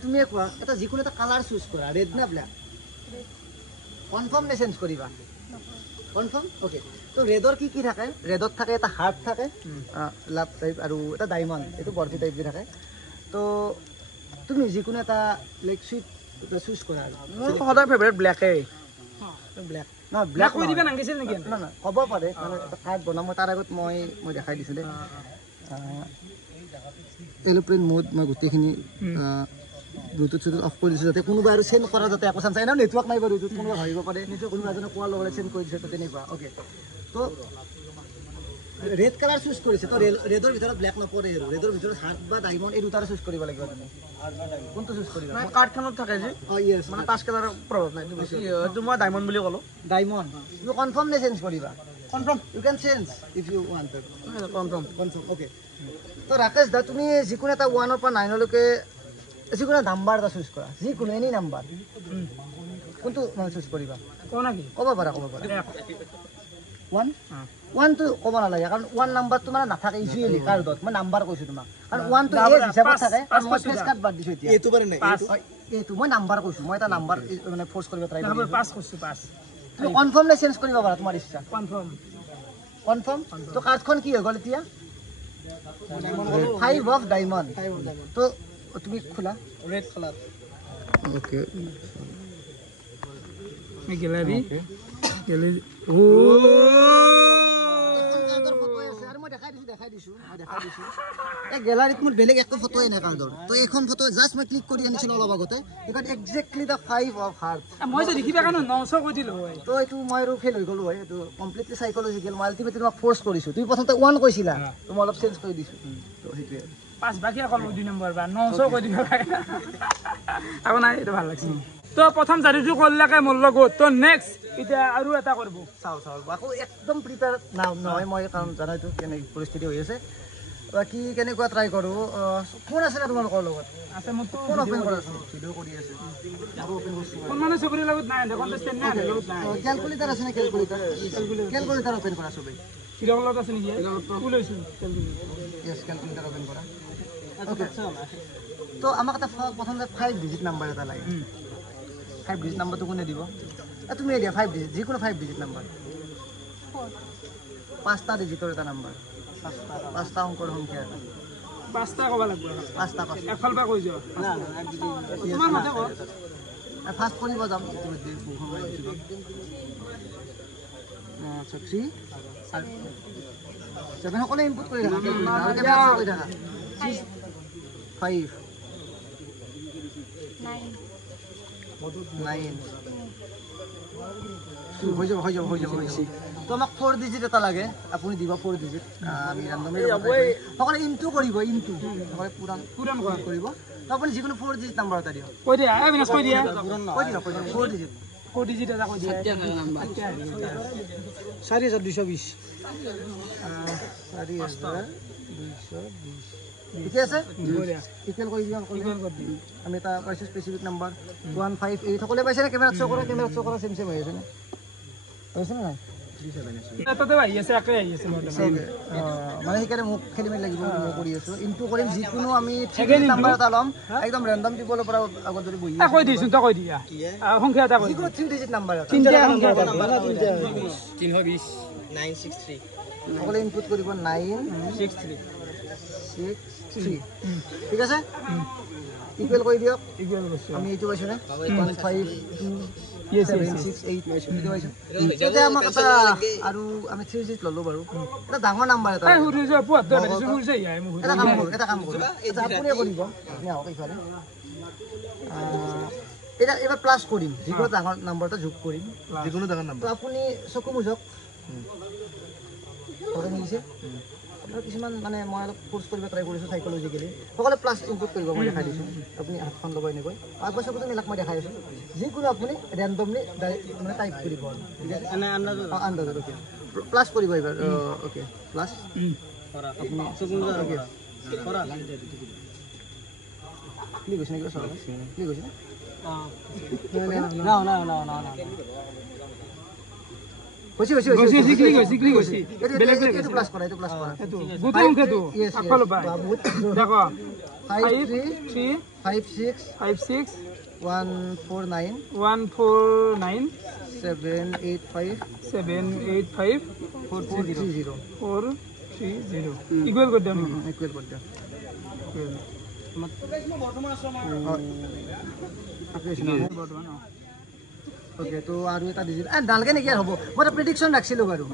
তুমিয়ে কোৱা এটা যিকোনো এটা কালাৰ চুজ কৰা ৰেড নে ব্লেক কনফাৰ্ম নে চেঞ্জ কৰিবা কনফাৰ্ম অ'কে তো ৰেডৰ কি থাকে ৰেডত থাকে এটা হাৰ্ট থাকে লাভ টাইপ আৰু এটা ডায়মণ্ড এইটো বৰফি টাইপ দি থাকে তো তুমি যিকোনো এটা লাইক চুইট চুজ কৰা মোৰ সদায় ফেভৰেট ব্লেকেই ব্লেক নহয় ব্লেক কৈ দিবা নাগিছিল নেকি নহয় হ'ব পাৰে মানে এটা কাৰ্ড বনাম মই তাৰ আগত মই দেখাই দিছোঁ দেই এৰোপ্লেন মোড মই গোটেইখিনি ব্লুটুথ চুটুথ অফ কৰি দিছোঁ যাতে কোনোবা আৰু চেঞ্জ কৰা যাতে একো চান্স এনেও নেটৱৰ্ক নাই বাৰু কোনোবা ভাবিব পাৰে কোনোবা এজনে কোৱাৰ লগে চেঞ্জ কৰি দিছে তো তেনেকুৱা অ'কে তো ৰেড কালাৰ চুজ কৰিছে তো ৰেডৰ ভিতৰত ব্লেক নপৰে আৰু ৰেডৰ ভিতৰত হাৰ্ট বা ডায়মণ্ড এই দুটাৰে চুজ কৰিব লাগিব তুমি কোনটো চুজ কৰিবা কাৰ্ডখনত থাকে যে য়েছ মানে পাঁচ কালাৰৰ প্ৰভাৱ নাই এইটো মই ডায়মণ্ড বুলি ক'লোঁ ডায়মণ্ড তুমি কনফাৰ্ম নে চেঞ্জ কৰিবা confirm you can change if you want confirm okay তো ৰাকেশ দা তুমি যিকোনো এটা 1 পৰা 9 লৈকে যিকোনো নাম্বাৰ এটা চুজ কৰা যিকোনো এনি নাম্বাৰ কোনটো মানে চুজ কৰিবা ক'ব পাৰা 1 টো ক'ব নালাগে কাৰণ 1 নাম্বাৰটো মানে নাথাকে ইউজুৱেলি কাৰ্ডত মই নাম্বাৰ কৈছোঁ তোমাক কাৰণ 1 টো এই হিচাপত থাকে আৰু মই ফেচ কাৰ্ড বাদ দিছোঁ এতিয়া এইটো পাৰে নাই এইটো মই নাম্বাৰ কৈছোঁ মই এটা নাম্বাৰ মানে ফ'ৰ্চ কৰিব ট্ৰাই কৰিছোঁ 5 কৈছোঁ 5 তুমি কনফাৰ্ম নে চেঞ্জ কৰিব পাৰা তোমাৰ ইচ্ছা কনফাৰ্ম তো কাৰ্ডখন কি হৈ গ'ল এতিয়া 5 অফ ডায়মণ্ড তো তুমি খোলা ৰেড কালাৰ ওকে मैं गैलरी ओ দেখাই দিছোঁ এই গেলাৰীত মোৰ বেলেগ একো ফটোই নাই কাৰ্ডৰ তো এইখন ফটো জাষ্ট মই ক্লিক কৰি আনিছিলোঁ অলপ আগতে এইখন একজেক্টলি দ্য 5 অফ হাৰ্ট মই যে দেখিবা কাৰণে 900 কৈ দিলোঁ হয় তো এইটো মই আৰু ফেল হৈ গ'লোঁ হয় এইটো কমপ্লিটলি চাইকলজিকেল মই আল্টিমেটলি তোমাক ফ'ৰ্চ কৰিছোঁ তুমি প্ৰথমতে 1 কৈছিলা তো মই অলপ চেঞ্জ কৰি দিছোঁ তো সেইটোৱে 5 বাকী অকল 2 নম্বৰ বা 900 কৈ দিবা আকৌ নাই এইটো ভাল লাগিছে তো প্ৰথম জাৰিটো কৰিলাকে মোৰ লগত তো নেক্সট এতিয়া আৰু এটা কৰিব চাও আকৌ একদম প্ৰিপেয়াৰ নহয় মই কাৰণ জানাই তো কেনে পৰিস্থিতি হৈ আছে বাকি কেনেকুৱা ট্ৰাই কৰো কোন আছে না তোমালোকৰ লগত আছে মোৰ তো কোন ওপেন কৰা আছে ভিডিও কৰি আছে আৰু ওপেন কৰিছো কোন মানে চবৰি লগত নাই কন্টেস্টেন্ট নাই লগত নাই ক্যালকুলেটৰ আছে না ক্যালকুলেটৰ ওপেন কৰা সবে কিৰকম লগত আছে নেকি ফুল হইছে ইয়েস ক্যালকুলেটৰ ওপেন কৰা ওকে তো আমাক এটা প্ৰথম 5 ডিজিট নাম্বাৰ এটা লাগে 5 ডিজিট নাম্বাৰটো কোনে দিব তুমি দিয়া 5 ডিজিট যিকোনো 5 ডিজিট নাম্বাৰ 5টা ডিজিটৰ এটা নাম্বাৰ 5টা অংকৰ সংখ্যা এটা 5টা কবা লাগব 5টা এফাল বা কই যাও না তোমাৰ মতে ক ফাৰ্স্ট কৰিব যাম আচ্ছা 3 7 সকলে ইনপুট কৰি ৰাখা আৰু কেমেৰা কৰি ৰাখা 5 9 হৈ যাব তো আমাক 4 ডিজিট এটা লাগে আপুনি দিব 4 ডিজিট আমি ৰেন্ডমলি সকলে ইনটু কৰিব ইনটু সকলে পুৰান কৰিব তো আপুনি যিকোনো 4 ডিজিট নাম্বাৰ এটা দিও কৈ দিয়া বিনাশ কৈ দিয়া 4 ডিজিট 4 ডিজিট এটা কৈ দিয়া 4220 ঠিক আছে ইকুৱেল কৰি দিওঁ আমি এটা পাইছোঁ স্পেচিফিক নাম্বাৰ 158 সকলে পাইছে না কেমেৰাত শ্ব' কৰা চেম হৈ আছে না হৈছে নাই এটাতে আহি আছে একে আহি আছে মানে সেইকাৰণে মোক খেলি মেলি লাগিব মই কৰি আছোঁ ইনটু কৰিম যিকোনো আমি 3 নাম্বাৰ এটা ল'ম একদম ৰেণ্ডম টিপলৰ পৰা আগত যদি বহি কৈ দিছোঁ তই কৈ দিয়া সংখ্যা এটা কৈ যিকোনো 3 ডিজিট নাম্বাৰ এটা 3টা সংখ্যা এটা 320 963 সকলে ইনপুট কৰিব 963 ঠিক আছে ইকুৱেল কৰি দিয়ক ইকুৱেল কৰিছো আমি এইটো পাইছোঁ নে 152 768 আমাক এটা আৰু আমি 3 ডিজিট ল'লো বাৰু এটা ডাঙৰ নাম্বাৰ এটা এটা কাম কৰোঁ আপুনি কৰিব আপুনি আহক এইফালে এটা এবাৰ প্লাছ কৰিম যিকোনো ডাঙৰ নাম্বাৰটা যোগ কৰিম যিকোনো ডাঙৰ নাম্বাৰ আপুনি চকু মুজক মিলিছে কিছুমান মানে মই অলপ কোৰ্চ কৰিব ট্ৰাই কৰিছোঁ সাইকোলজিকেলি সকলে প্লাছ ইনপুট কৰিব মই দেখাই দিছোঁ আপুনি হাতখন ল'ব এনেকৈ আগৰ চকুটো মিলাক মই দেখাই আছোঁ যিকোনো আপুনি ৰেণ্ডমলি মানে টাইপ কৰিব ঠিক আছে আন্দাজত অ'কে প্লাছ কৰিব এইবাৰ অ'কে প্লাছ আপুনি চকু অ'কে ক্লিক হৈছে নেকি চাওক ক্লিক হৈছে বেলেগ প্লাছ কৰা এইটো প্লাছ কৰা গুড সংখ্যাটো আকল পায় দেখো 56 149 785 430 ইকুৱেল কৰি দিম ইকুৱেল কৰি দিম ওকে তো আৰু এটা ডিজিট নালাগে নেকি হ'ব মই এটা প্ৰেডিকশ্যন ৰাখিছিলোঁ বাৰু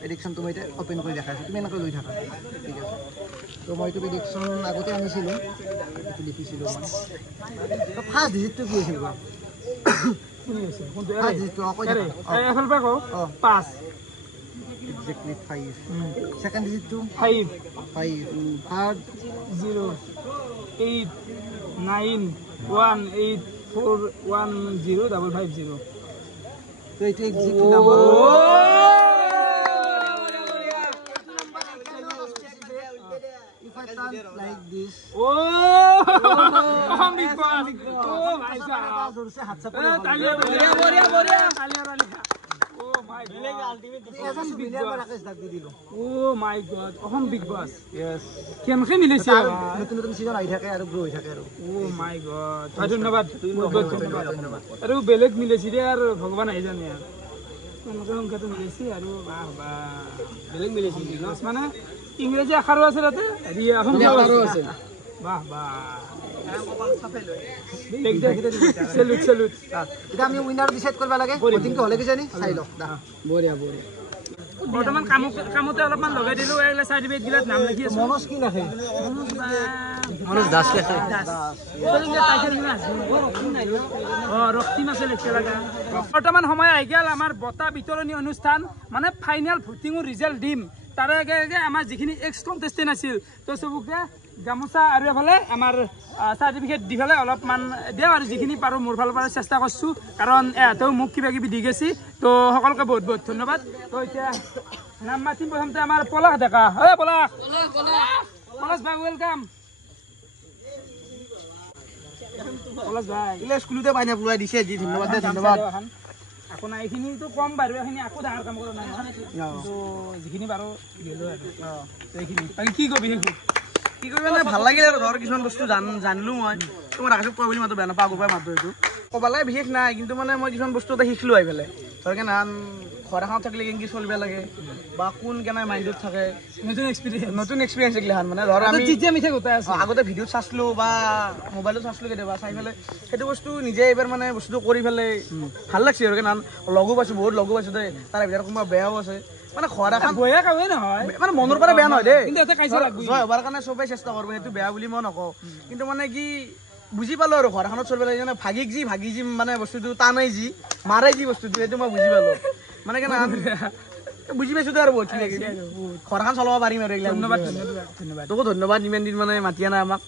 প্ৰেডিকশ্যনটো মই এতিয়া অ'পেন কৰি দেখাইছোঁ তুমি এনেকৈ লৈ থাকা ঠিক আছে তো মই এইটো প্ৰেডিকশ্যন আগতে আনিছিলোঁ এইটো লিখিছিলোঁ মই তো ফাৰ্ষ্ট ডিজিটটো কি আছিল বাৰু ফাৰ্ষ্ট ডিজিটটো এফাল পৰা কওঁ 5 এক্সেক্টলি 5 সেকেন্ড ডিজিটটো 5 থাৰ্ড 0 8 9 1 8 410 তো এইটো exit number if I turn like this big boss my god जोर से हाथ से बढ़िया oh my god ऐसा सुविधा में राकेश दाग दिलो oh my god অহম big boss yes কেমকে মিলিছে নতুন নতুন সিজন আই থাকে আৰু গ্ৰো হৈ থাকে আৰু oh my god ধন্যবাদ আৰু বেলেগ মিলিছে ৰে আৰু ভগৱান আই জানে আৰু সংখ্যাটো মিলিছে আৰু বাহ বাহ বেলেগ মিলিছে মানে ইংৰেজি আখৰো আছে তাতে ৰিয়া সংখ্যাও আছে বাহ বাহ সেলুট এটা আমি উইনাৰ ডিসাইড কৰবা লাগে ভোটিংটো হলে কি জানি চাই লওক বঢ়িয়া বৰ্তমান কামতে অলপমান লগাই দিলো এইলা সাৰ্টিফিকেট গিলাত নাম লিখি আছে মনোজ কি নাখে মনোজ দাস লেখে ৰক্তিম আছে লিখে লাগা বৰ্তমান সময় আহি গেল আমাৰ বঁটা বিতৰণী অনুষ্ঠান মানে ফাইনেল ভোটিঙৰ ৰিজাল্ট দিম তাৰে আগে আমাৰ যিখিনি এক্স কণ্টেষ্টেণ্ট আছিল তো চবকে গামোচা আৰু এফালে আমাৰ চাৰ্টিফিকেট দি পেলাই অলপমান দিওঁ আৰু যিখিনি পাৰোঁ মোৰ ফালৰ পৰা চেষ্টা কৰিছোঁ কাৰণ এহঁতেও মোক কিবা কিবি দি গৈছে তো সকলোকে বহুত বহুত ধন্যবাদ তো এতিয়া নাম মাতিম প্ৰথমতে আমাৰ পলাশ ডেকা পলাশ ভাই ৱেলকাম পলাশ ভাই স্কুলতে পাই না পুৰাই দিছে যি ধন্যবাদ ধন্যবাদ আকৌ নাই এইখিনিতো কম বাৰু এইখিনি আকৌ ডাঙৰ কাম কৰা নাই তো যিখিনি বাৰু দিলোঁ আৰু এইখিনি বাকী কি কবি সেইবোৰ কি কৰিবা মানে ভাল লাগিলে আৰু ধৰ কিছুমান বস্তু জানিলোঁ মই তোমাৰ ৰাখিছোঁ কয় বুলি মাতো বেয়া নাপাওঁ আগৰ পৰাই মাতো এইটো ক'বালে বিশেষ নাই কিন্তু মানে মই কিছুমান বস্তু এটা শিকিলোঁ আহি পেলাই ধৰ কেনে ঘৰ এখনত থাকিলে কেনেকৈ চলিব লাগে বা কোন কেনে মাইণ্ডত থাকে নতুন এক্সপিৰিয়েঞ্চ এইগিলাখান মানে ধৰ আমি আগতে ভিডিঅ'ত চাইছিলোঁ বা মোবাইলত চাইছিলোঁ কেতিয়াবা চাই পেলাই সেইটো বস্তু নিজে এইবাৰ মানে বস্তুটো কৰি পেলাই ভাল লাগছে আৰু কেনে লগো পাইছোঁ বহুত লগো পাইছোঁ দেই তাৰ ভিতৰত কোনোবা বেয়াও আছে মানে ঘৰ এখন বেয়া কামেই নহয় মানে মনৰ পৰা বেয়া নহয় দেই জয় হ'বৰ কাৰণে চবেই চেষ্টা কৰিব সেইটো বেয়া বুলি মই নকওঁ কিন্তু মানে কি বুজি পালোঁ আৰু ঘৰ এখনত চলিব লাগে মানে ভাগি যি মানে বস্তুটো টানেই যি মাৰে যি বস্তুটো সেইটো মই বুজি পালোঁ মানে কেনে বুজি পাইছোঁ আৰু বহুত ঘৰ এখন চলাব পাৰিম আৰু এইবিলাক ধন্যবাদ তোকো ধন্যবাদ ইমান দিন মানে মাতিয়া নাই আমাক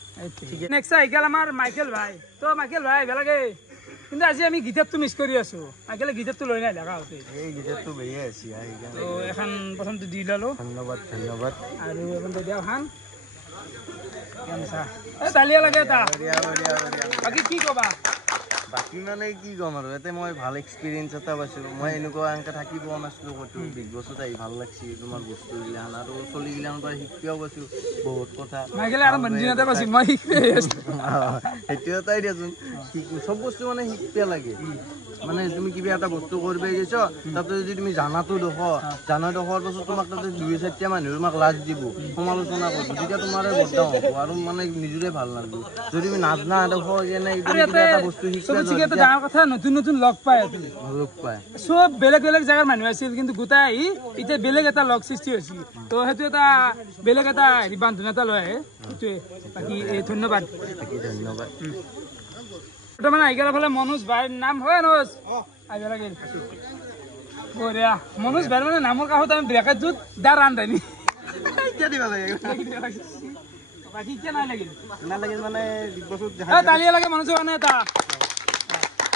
নেক্সট আহি গ'ল আমাৰ মাইকেল ভাই তো মাইকেল ভাই আহিব লাগে কিন্তু আজি আমি গীটাৰটো মিছ কৰি আছোঁ মাইকেলে গীটাৰটো লৈ নাই দেখা হৈছে এই গীটাৰটো বেয়ে আছে তো এখন প্ৰথমটো দি ল'লোঁ ধন্যবাদ আৰু এখন দিয়া এখন তালিয়া লাগে এটা বাকী কি ক'বা বাকী মানে কি ক'ম আৰু ইয়াতে মই ভাল এক্সপিৰিয়েঞ্চ এটা পাইছোঁ মই এনেকুৱা এনেকৈ থাকি পোৱা নাছিলোঁ ক'তো বিগ বছত আহি ভাল লাগছে তোমাৰ বস্তুগিলাখান আৰু চলিগিলাখানৰ পৰা শিকিও পাইছোঁ বহুত কথা সেইটো এটাই দিয়াচোন চব বস্তু মানে শিকিব লাগে মানে তুমি কিবা এটা বস্তু কৰিব গৈছ তাতে যদি তুমি জানাটো জানা দেখোৱাৰ পাছত তোমাক তাতে 2-4টা মানুহে তোমাক লাজ দিব সমালোচনা কৰিব তেতিয়া তোমাৰ বদনাম হ'ব আৰু মানে নিজৰে ভাল লাগিব যদি তুমি নাজনা দেখো এটা বস্তু নতুন লগ পায় চব বেলেগ জেগাৰ মানুহ আছিল কিন্তু গোটাই আহি এতিয়া বেলেগ এটা লগ সৃষ্টি হৈছিল তো সেইটো এটা বেলেগ এটা বান্ধোন এটা লৈ আহে সেইটোৱে বাকী ধন্যবাদ বৰ্তমান আহি গ'ল ফালে মনোজ ভাইৰ নাম হয় মনোজ আহিব লাগিল বঢ়িয়া মনোজ ভাইৰ মানে নামৰ কাষত আমি ব্ৰেকেটটোত দাৰ ৰান্ধানি বাকী কিয় নাই লাগিল মানে তালিয়া লাগে মনোজৰ কাৰণে এটা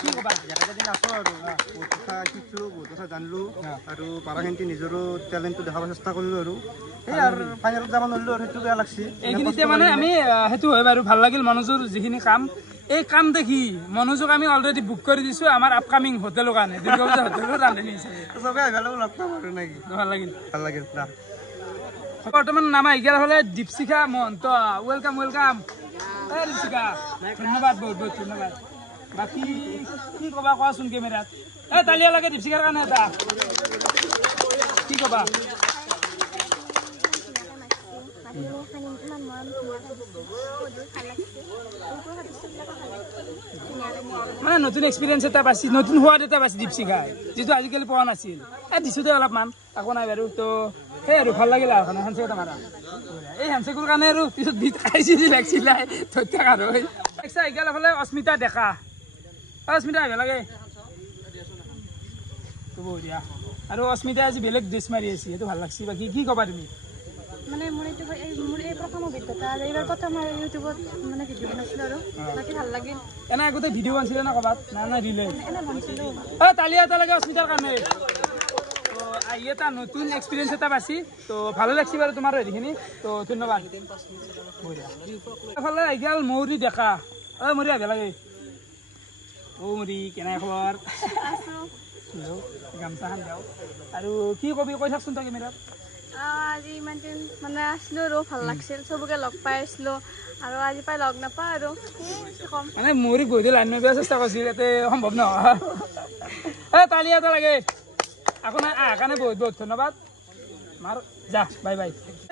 কি ক'বা একেদিন আছোঁ আৰু বহুত কথা শিকিলোঁ বহুত কথা জানিলোঁ আৰু পাৰাখিনি নিজৰো টেলেণ্টটো দেখাব চেষ্টা কৰিলোঁ আৰু সেই আৰু ফাইনেলত যাব নোৱাৰিলোঁ আৰু সেইটো বেয়া লাগছে এইখিনিতে মানে আমি সেইটো হয় বাৰু ভাল লাগিল মনোজৰ যিখিনি কাম এই কাম দেখি মনোজক আমি অলৰেডি বুক কৰি দিছোঁ আমাৰ আপকামিং হোটেলৰ কাৰণে দুৰ্গা পূজা হোটেলৰ ৰান্ধনি হিচাপে চবে আহিব লগ পাব আৰু নেকি ভাল লাগিল বৰ্তমান নাম আহি গ'ল হ'লে দীপশিখা মহন্ত ৱেলকাম এই দীপশিখা ধন্যবাদ বহুত ধন্যবাদ বাকী কি ক'বা কোৱাচোন কেমেৰাত তালিয়া লাগে দীপশিখাৰ কাৰণে এটা কি ক'বা মানে নতুন এক্সপিৰিয়েঞ্চ এটা পাইছে নতুন সোৱাদ এটা পাইছে দীপশিখাই যিটো আজিকালি পোৱা নাছিল দিছোঁ দে অলপমান একো নাই বাৰু তো সেই আৰু ভাল লাগিলে আৰু হেণ্ডছেক এটা মাৰা এই হেণ্ডছেকৰ কাৰণে আৰু পিছত বিট খাইছি লাগিছিলে তথ্য আৰু আহি গ'ল ফালে অস্মিতা ডেকা অস্মিতা আহিব লাগে বঢ়িয়া আৰু অস্মিতাই আজি বেলেগ ড্ৰেছ মাৰি আছে সেইটো ভাল লাগছে বাকী কি ক'বা তুমি মানে মোৰ এই প্ৰথম অভিজ্ঞতা আৰু এইবাৰ প্ৰথম ইউটিউবত মানে ভিডিঅ' বনাইছিলোঁ আৰু বাকী ভাল লাগিল এনে আগতে ভিডিঅ' বনাইছিলে না ক'ৰবাত নাই দিলে এনে বনাইছিলোঁ তালিয়া এটা লাগে অস্মিতাৰ কাৰণে তো আহি এটা নতুন এক্সপিৰিয়েঞ্চ এটা পাইছি তো ভালে লাগছে বাৰু তোমাৰ হেৰিখিনি তো ধন্যবাদ এফালে আহি গ'ল মৌৰী ডেকা মৌৰী আহিব লাগে মৌৰী কেনে খবৰ গামোচাখন দিওঁ আৰু কি কবি কৈ থাকচোন তই কেমেৰাত আজি ইমান দিন মানে আছিলোঁ আৰু ভাল লাগিছিল চবকে লগ পাই আছিলোঁ আৰু আজি পাই লগ নাপাওঁ আৰু ক'ম মানে মৌৰীক গৈ লাইন মাৰিব চেষ্টা কৰিছিল ইয়াতে সম্ভৱ নহয় তালিয়া এটা লাগে আকৌ নাই আহাৰ কাৰণে বহুত ধন্যবাদ মাৰ যা বাই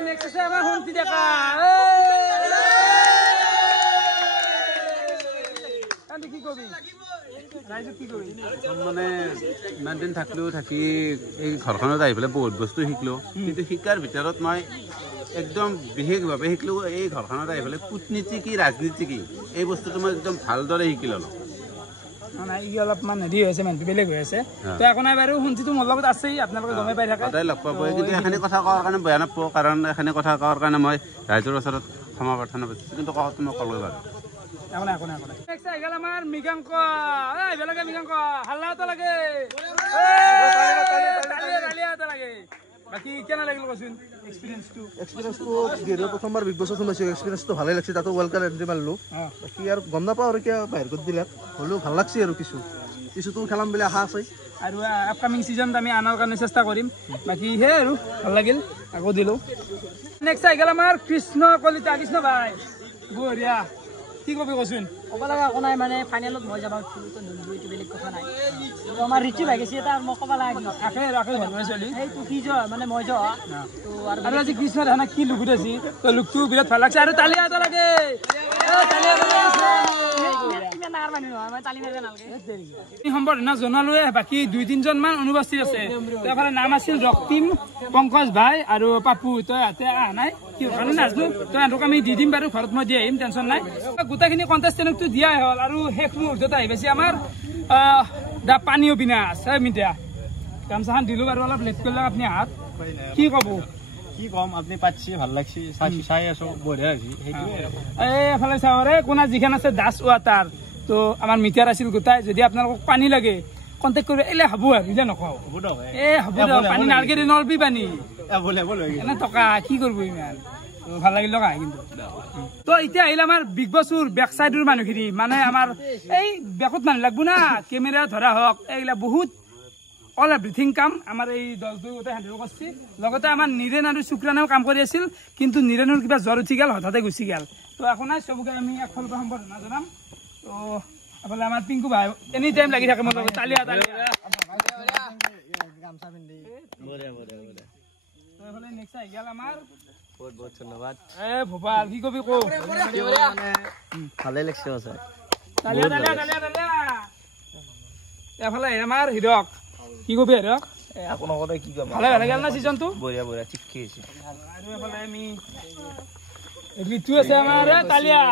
নেক্সট আছে আমাৰ শুন্তি ডেকা কি কবি মানে ইমান দিন থাকি এই ঘৰখনত আহি পেলাই বহুত বস্তু শিকিলোঁ কিন্তু শিকাৰ ভিতৰত মই একদম বিশেষভাৱে শিকিলোঁ এই ঘৰখনত আহি পেলাই কূটনীতি কি ৰাজনীতি কি এই বস্তুটো মই একদম ভালদৰে শিকি ল'লোঁ অলপমান হেৰি হৈছে মানুহটো বেলেগ হৈ আছে তো একো নাই বাৰু শুনছিতো মোৰ লগত আছেই আপোনালোকে গমেই পাই থাকে সদায় লগ পাব কিন্তু এখানি কথা কোৱাৰ কাৰণে বেয়া নাপাব কাৰণ এখানি কথা কোৱাৰ কাৰণে মই ৰাইজৰ ওচৰত ক্ষমা প্ৰাৰ্থনা কৰিছোঁ কিন্তু কথাটো মই ক'লোৱে বাৰু আমাৰ মৃগাংক বেলেগে মৃগাংক হাল্লা এটা লাগে বাকী কেনে লাগিল কচোন এক্সপিৰিয়েঞ্চটো প্ৰথমবাৰ বিগ বছত সোমাইছোঁ এক্সপিৰিয়েঞ্চটো ভালেই লাগিছে তাতো ৱৰ্ল্ড কাপ এণ্ট্ৰি মাৰিলোঁ বাকী আৰু গম নাপাওঁ আৰু কিয় বাহিৰ কৰি দিলে হ'লেও ভাল লাগছে আৰু কিছুতো খেলাম বুলি আশা আছে আৰু আপকামিং ছিজনত আমি আনাৰ কাৰণে চেষ্টা কৰিম বাকী সেই আৰু ভাল লাগিল আকৌ দিলোঁ নেক্সট আহি গ'ল আমাৰ কৃষ্ণ কলিতা কৃষ্ণ ভাই বঢ়িয়া কি কবি কচোন ক'ব লগা একো নাই মানে ফাইনেলত মই যাব এইটো বেলেগ কথা নাই আমাৰ ঋতু ভাগিছে এটা মই ক'ব লাগে সেইটো কি যোৱা মানে মই যোৱা আৰু আজি কৃষ্ণ দেখা কি লুকুত আছে তো লুকটো বিৰাট ভাল লাগছে আৰু তালি এটা লাগে সম্বৰ্ধনা জনালোৱে বাকী 2-3জন মান অনুপস্থিত আছে তাৰফালে নাম আছিল ৰক্তিম পংকজ ভাই আৰু পাপু তই ইয়াতে অহা নাই কি কাৰণে নাজনো তই সিহঁতক আমি দি দিম বাৰু ঘৰত মই দি আহিম টেনশ্যন নাই গোটেইখিনি কণ্টেষ্টেণ্টকতো দিয়াই হ'ল আৰু শেষ মুহূৰ্তত আহি পাইছে আমাৰ দা পানী অবিনাশ মিডিয়া গামচাখন দিলোঁ বাৰু অলপ লেট কৰিলে আপুনি হাত কি ক'ব কি কম আপুনি পাতিছে ভাল লাগছে চাই আছো বঢ়িয়া হৈছে সেইটোৱে এফালে চাওঁ কোনা যিখন আছে দাস ৱাটাৰ তো আমাৰ মিটাৰ আছিল গোটাই যদি আপোনালোকক পানী লাগে কণ্টেক্ট কৰিব এলে হ'ব আৰু বুজিলে নকওঁ হ'ব পানী নালাগে নলবি পানী এনে টকা কি কৰিব ইমান ভাল লাগিল লগা কিন্তু তো এতিয়া আহিলে আমাৰ বিগ বছৰ বেক চাইডৰ মানুহখিনি মানে আমাৰ এই বেকত মানুহ লাগব না কেমেৰা ধৰা হওক এইগিলা বহুত অল এভৰিথিং কাম আমাৰ এই দলটো গোটেই হেণ্ডেল কৰিছে লগতে আমাৰ নীৰেণ আৰু শুক্ৰানেও কাম কৰি আছিল কিন্তু নীৰেণৰ কিবা জ্বৰ উঠি গ'ল হঠাতে গুচি গ'ল তো একো নাই চবকে আমি একফালৰ পৰা সম্বৰ্ধনা জনাম তো এফালে আমাৰ পিংকু ভাই এনি টাইম লাগি থাকে মোৰ লগত তালিয়া এফালে নেক্সট আহি গ'ল আমাৰ বহুত বহুত ধন্যবাদ ভূপাল কি কবি কো ভালেই লাগছে এফালে আমাৰ হীৰক কি কবি হীৰক আপোনালোকে কি কম ভালে গেল না ছিজনটো বঢ়িয়া বঢ়িয়া ঠিক হৈছে আৰু এফালে আমি ঋতু আছে আমাৰ তালিয়া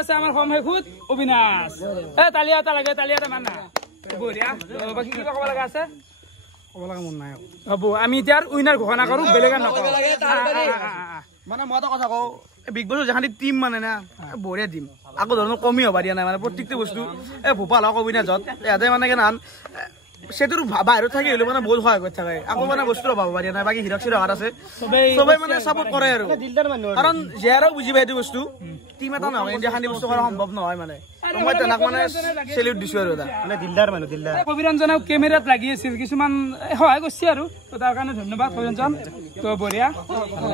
আছে আমাৰ সমশেষত অবিনাশ তালিয়া এটা লাগে তালিয়া এটা মানা বঢ়িয়া বাকী কিবা ক'ব লগা আছে ক'ব লগা মন নাই হ'ব আমি এতিয়া উইনাৰ ঘোষণা কৰোঁ বেলেগ নকওঁ মানে মই এটা কথা কওঁ বিগ বছৰ যেখান টিম মানে না বঢ়িয়া টিম আকৌ ধৰণৰ কমি হ'ব দিয়া নাই মানে প্ৰত্যেকটো বস্তু ভূপাল হওক অবিনাশত ইয়াতে মানে কেনান সেতুৰ বাহিৰত থাকি হ'লেও মানে বহুত সহায় কৰি থাকে আকৌ মানে বস্তুৰ অভাৱ হ'ব দিয়া নাই বাকী হিৰক চিৰক আছে চবেই মানে চাপৰ্ট কৰে আৰু কাৰণ জীয়াৰেও বুজি পায় এইটো বস্তু টিম এটা নহয় যেখান বস্তু কৰা সম্ভৱ নহয় মানে মই তেনেক মানে চেলিউট দিছোঁ আৰু এটা মানে দিলদাৰ মানুহ দিলদাৰ কবিৰঞ্জনেও কেমেৰাত লাগি আছিল কিছুমান সহায় কৰিছে আৰু তো তাৰ কাৰণে ধন্যবাদ কবিৰঞ্জন তো বঢ়িয়া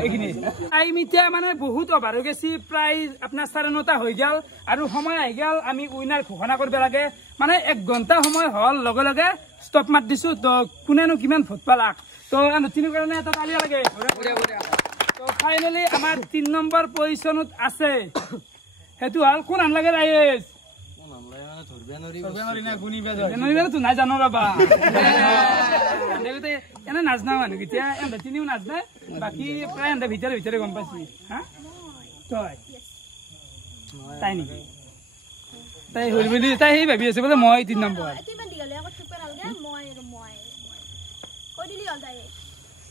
এইখিনি টাইম এতিয়া মানে বহুত অভাৰ হৈ গৈছে প্ৰায় আপোনাৰ 9:30 হৈ গ'ল আৰু সময় আহি গ'ল আমি উইনাৰ ঘোষণা কৰিব লাগে মানে 1 ঘণ্টা সময় হ'ল লগে লগে ষ্টপ মাত দিছোঁ তো কোনেনো কিমান ভোট পালাক তো তিনিৰ কাৰণে এটা তালিয়া লাগে তো ফাইনেলি আমাৰ 3 নম্বৰ পজিশ্যনত আছে সেইটো হ'ল কোন আনলাগে ৰাইজ নাই জানো ৰবা এনে নাজনা মানুহ কেতিয়া এনে তিনিও নাজনে বাকী প্ৰায় এনে ভিতৰে ভিতৰে গম পাইছি হা তই তাই নেকি তাই হল বুলি তাই সেই ভাবি আছে বোলে মই 3 নম্বৰ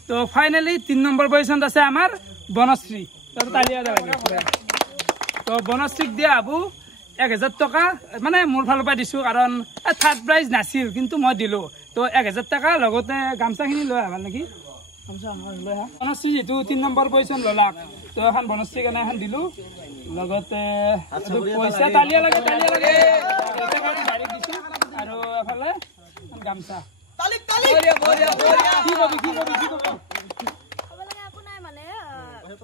তো ফাইনেলি 3 নম্বৰ পজিশ্যনত আছে আমাৰ বনশ্ৰী তো বনশ্ৰীক দিয়া হ'ব 1000 টকা মানে মোৰ ফালৰ পৰা দিছোঁ কাৰণ থাৰ্ড প্ৰাইজ নাছিল কিন্তু মই দিলোঁ তো 1000 টকা লগতে গামচাখিনি লৈ আহা নেকি গামচা লৈ আহা বনশ্ৰী যিটো 3 নম্বৰ পজিশ্যন ল'লাক তো এখন বনশ্ৰীৰ কাৰণে এখন দিলোঁ লগতে পইচা তালিয়া লাগে দিছোঁ আৰু এফালে গামচা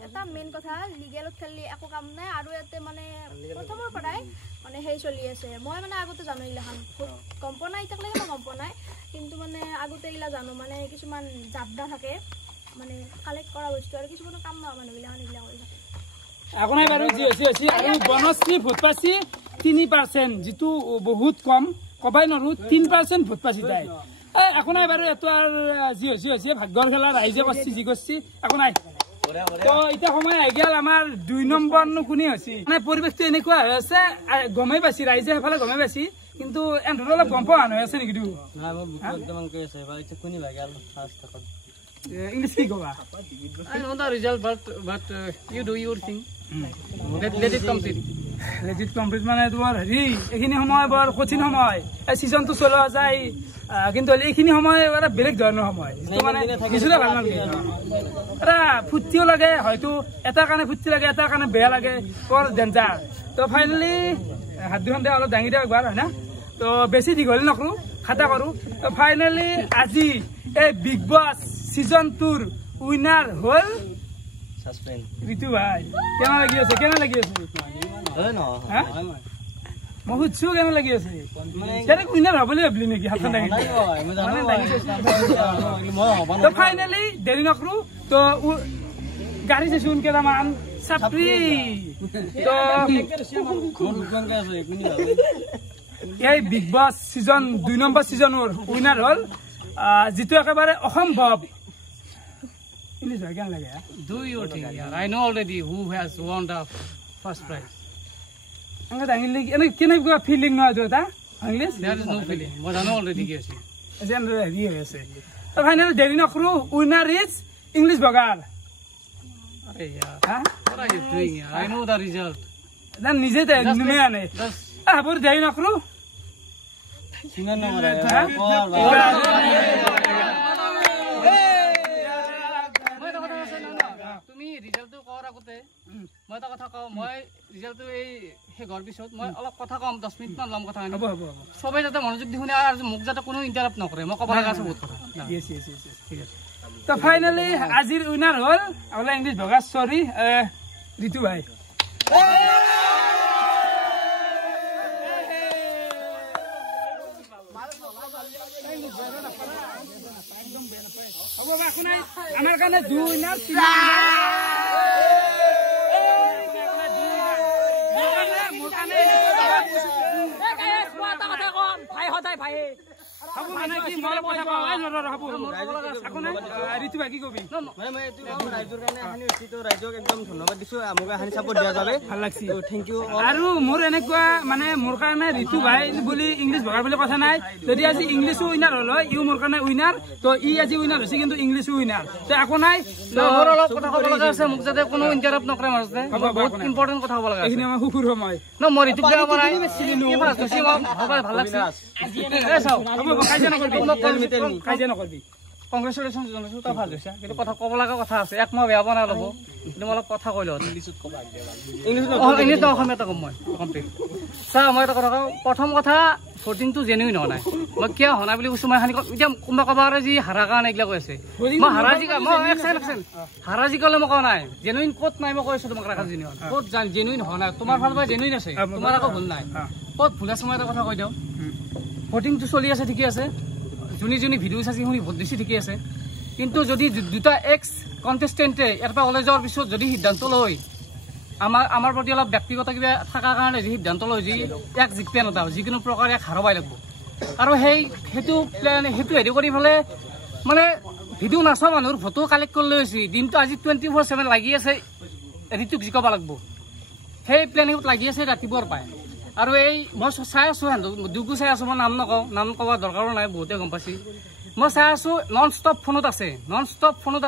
এটা মেইন কথা লিগেলত খেলি একো কাম নাই আৰু ইয়াতে মানে প্ৰথমৰ পৰাই মানে সেই চলি আছে মই মানে আগতে জানো এইগিলাখান গম পোৱা নাই এতিয়ালৈকে মই গম পোৱা নাই কিন্তু মানে আগতে এইগিলা জানো মানে কিছুমান জাবদা থাকে মানে কালেক্ট কৰা বস্তু আৰু কিছুমান কাম নহয় মানুহগিলাখান এইগিলা কৰি থাকে একো নাই বাৰু আৰু বনশ্ৰী ভোট পাইছি 3% যিটো বহুত কম কবাই নোৱাৰো 3% ভোট পাইছি তাই একো নাই বাৰু এইটো আৰু যি হৈছে ভাগ্যৰ খেলা ৰাইজে কৰিছে যি কৰিছে একো নাই তো এতিয়া সময় আহি গ'ল আমাৰ 2 নম্বৰনো কোনে হৈছে মানে পৰিৱেশটো এনেকুৱা হৈ আছে গমেই পাইছি ৰাইজে সেইফালে গমেই পাইছি কিন্তু এনে অলপ গম পোৱা মানুহ আছে নেকি ইংলিছ কি ক'বা I know the result, but you do your thing. Let it complete. Legit complete মানে তোমাৰ হেৰি এইখিনি সময় বৰ কঠিন সময় এই ছিজনটো চলোৱা যায় কিন্তু এইখিনি সময় এটা বেলেগ ধৰণৰ সময় যিটো মানে কিছুটা ভাল নালাগে এটা ফূৰ্তিও লাগে হয়তো এটাৰ কাৰণে ফূৰ্তি লাগে এটাৰ কাৰণে বেয়া লাগে বৰ ডেঞ্জাৰ তো ফাইনেলি হাত দুখন দিয়া অলপ দাঙি দিয়া একবাৰ হয় না তো বেছি দীঘল নকৰোঁ খাটা কৰোঁ তো ফাইনেলি আজি এই বিগ বছ ছিজন 2ৰ উইনাৰ হ'ল ঋতু ভাই কেনে লাগি আছে মই সুধিছো কেনে লাগি আছে উইনাৰ হ'বলৈ ভাবিলি নেকি হাতখন দাঙি তো ফাইনেলি দেৰি নকৰোঁ তো গাড়ী চাইছো কেইটামান ছাত্ৰী তো এই বিগ বছ ছিজন 2 নম্বৰ ছিজনৰ উইনাৰ হ'ল যিটো একেবাৰে অসম্ভৱ English again lage Do your thing, yeah. I know already who has won the first prize. Anga English ene kene go feeling no ado ta English There is no feeling. But I know already yes. Ajan ready hoise to final deri na kru winner is English bagar Hey yeah. What are you doing? Yeah? I know the result. Dan nije ta nume ane ah bor deri na kru Sinan na mara ৰিজাল্টটো কোৱাৰ আগতে মই এটা কথা কওঁ মই ৰিজাল্টটো এই শেষৰ পিছত মই অলপ কথা ক'ম 10 মিনিটমান ল'ম কথা হ'ব সবেই যাতে মনোযোগ দি শুনে আৰু মোক যাতে কোনো ইণ্টাৰাপ্ট নকৰে মই ক'ব লগা আছে বহুত কথা ঠিক আছে তো ফাইনেলি আজিৰ উইনাৰ হ'ল আমাৰ ইংলিছ ভগা সৰি ঋতু ভাই আমার কানে 2 না 3 ভাই হদাই ভাই হাবু মানে কি মলে কথা কও এই লড় হাবু এখন ঋতু ভাই কি কবি মানে মই এটো ৰাইজৰ কাৰণে হানি উঠি তো ৰাইজক একদম ধন্যবাদ দিছো আমগা হানি সাপোৰ্ট দিয়া যাবে ভাল লাগছি থ্যাংক ইউ আৰু মোৰ এনেকুৱা মানে মোৰ কাৰণে ঋতু ভাই বুলি ইংলিশ ভগাৰ বুলি কথা নাই যদি আজি ইংলিশ উইনাৰ হল ইউ মোৰ কাৰণে উইনাৰ তো ই আজি উইনাৰ হৈছে কিন্তু ইংলিশ উইনাৰ তো একো নাই মোৰ অলপ কথা ক'ব লগা আছে মোক যাতে কোনো ইণ্টাৰাপ্ট নকৰে মাজতে বহুত ইম্পৰ্টেন্ট কথা ক'ব লগা আছে এইখিনি আমাৰ হুকুৰ সময় ন মই ঋতু বেয়া বনাই ভাল লাগছে এই চাও কাজিয়া নকৰবি কংগ্ৰেচুলেশ্যন জনাইছো তই ভাল হৈছে কিন্তু কথা ক'ব লগা কথা আছে এক মই বেয়া বনাই ল'ব কিন্তু মই অলপ কথা কৈ লওঁ ইংলিছত ক'বা ইংলিছ অসমীয়াতে ক'ম মই কমপ্লিট চা মই এটা কথা কওঁ প্ৰথম কথা ভোটিংটো জেনুইন হোৱা নাই মই কিয় হোৱা নাই বুলি কৈছো মই এতিয়া কোনোবা ক'ব পাৰে যি হাৰা কাৰণে এইগিলা কৈ আছে মই হাৰা জিকা মই হাৰা জিকালে মই কোৱা নাই জেনুইন ক'ত নাই মই কৈ আছো তোমাক ৰাখা জেনুইন ক'ত জেনুইন হোৱা নাই তোমাৰ ফালৰ পৰা জেনুইন আছে তোমাৰ আকৌ ভুল নাই ক'ত ভুল আছে মই এটা কথা কৈ দিওঁ ভোটিংটো চলি আছে ঠিকে আছে যোনে ভিডিঅ' চাইছে শুনি ভোট দিছে ঠিকে আছে কিন্তু যদি দুটা এক্স কণ্টেষ্টেণ্টে ইয়াৰ পৰা ওলাই যোৱাৰ পিছত যদি সিদ্ধান্ত লয় আমাৰ প্ৰতি অলপ ব্যক্তিগত কিবা থকাৰ কাৰণে যি সিদ্ধান্ত লয় যি এক জিকপেন এটা যিকোনো প্ৰকাৰে এক হাৰবাই লাগিব আৰু সেইটো হেৰি কৰি পেলাই মানে ভিডিঅ' নাচোৱা মানুহৰ ভোটো কালেক্ট কৰি লৈ আছে দিনটো আজি 24/7 লাগি আছে ঋতুক জিকাব লাগিব সেই প্লেনিঙত লাগি আছে ৰাতিপুৱাৰ পায় আৰু এই মই চাই আছো দুগু চাই আছো মই নাম ক'ব দৰকাৰো নাই বহুতে গম পাইছি মই চাই আছো নন ষ্টপ ফোনত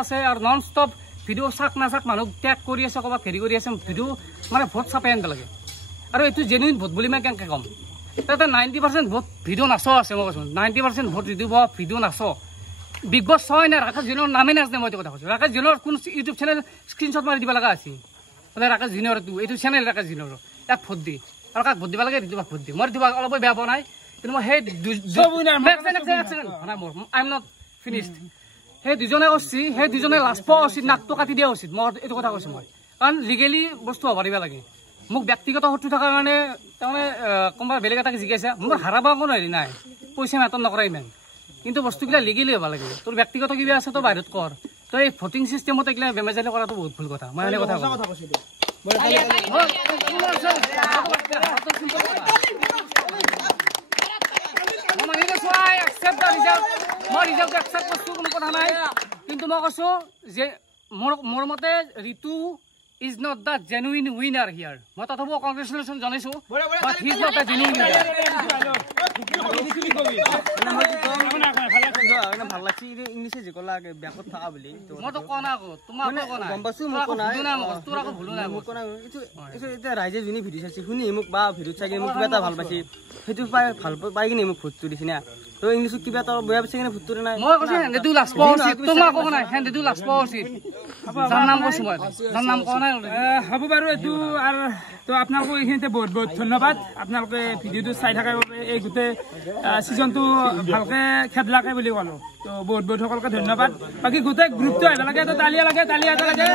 আছে আৰু নন ষ্টপ ভিডিঅ' চাক নাচাক মানুহ টেগ কৰি আছে ক'ৰবাত হেৰি কৰি আছে ভিডিঅ' মানে ভোট চাপাই আনিব লাগে আৰু এইটো জেনুইন ভোট বুলি মই কেনেকৈ ক'ম তাতে 90% ভোট ভিডিঅ' নাচ আছে মই কৈছোঁ 90% ভোট দিব ভিডিঅ' নাচ বিগ বছ হয় নাই ৰাকেশ জুনিয়ৰ নামেই নাজানে মই এইটো কথা কৈছোঁ ৰাকেশ জুনিয়ৰ কোন ইউটিউব চেনেল স্ক্ৰীনশ্বট মাৰি দিব লগা আছিল ৰাকেশ জুনিয়ৰ এইটো চেনেল ৰাকেশ জুনিয়ৰ এক ভোট দি আৰু কাক ভোট দিব লাগে ঋতুবাক ভোট দি মই ঋতুবাক অলপ বেয়া পোৱা নাই কিন্তু মই সেই আই এম নট ফিনিছড সেই দুজনে কৈছি সেই দুজনে লাজ পোৱা উচিত নাকটো কাটি দিয়া উচিত মই এইটো কথা কৈছোঁ মই কাৰণ লিগেলি বস্তু হ'ব দিব লাগে মোক ব্যক্তিগত শত্ৰু থকাৰ কাৰণে তাৰমানে কোনোবা বেলেগ এটাকে জিকাইছে মোৰ হাৰাব কোনো হেৰি নাই পইচা মেটাৰ নকৰে ইমান কিন্তু বস্তুবিলাক লিগেলি হ'ব লাগে তোৰ ব্যক্তিগত কিবা আছে তই বাহিৰত কৰ তই এই ভোটিং চিষ্টেমত এইগিলা বেমেজালি কৰাটো বহুত ভুল কথা মই এনে কথা কৈছোঁ কিন্তু মই কৈছো যে মোৰ মতে ঋতু is not the genuine winner here. মই তথাপিও কংগ্ৰেচুলেশ্যন জনাইছো, but he is not the genuine winner. ভাল লাগছে ইংলিছে যে কলা ব্যাকত থাকা বুলি মই তো কোৱা নাই আকৌ, তোমাক কোৱা নাই, গম পাইছো মোক কোৱা নাই, তোৰ আকৌ ভুলো নাই, মোক কোৱা নাই। এইটো এতিয়া ৰাইজে যোনে ভিডিঅ' চাইছে শুনি মোক বা ভিডিঅ'ত চাই কিনে মোক কিবা এটা ভাল পাইছে, সেইটো ভাল পাই কিনে মোক ভোটটো দিছে না। তো ইংলিছত কিবা এটা বেয়া পাইছে কিনে ভোটটো নাই। মই কৈছো হেন্দেটো লাজ পোৱা উচিত, তোমাক কোৱা নাই হেন্দেটো লাজ পোৱা উচিত। যাৰ নাম কৈছো মই, যাৰ নাম কোৱা নাই। হ'ব বাৰু, এইটো আৰু তো আপোনালোকক এইখিনিতে বহুত বহুত ধন্যবাদ। আপোনালোকে ভিডিঅ'টো চাই থকাৰ বাবে এই গোটেই ছিজনটো ভালকে খেদলাকে বুলি ক'লো। তো বহুত বহুত সকলোকে ধন্যবাদ। বাকী গোটেই গ্ৰুপটো আহিব লাগে, তো তালিয়া লাগে, তালিয়া এটা লাগে।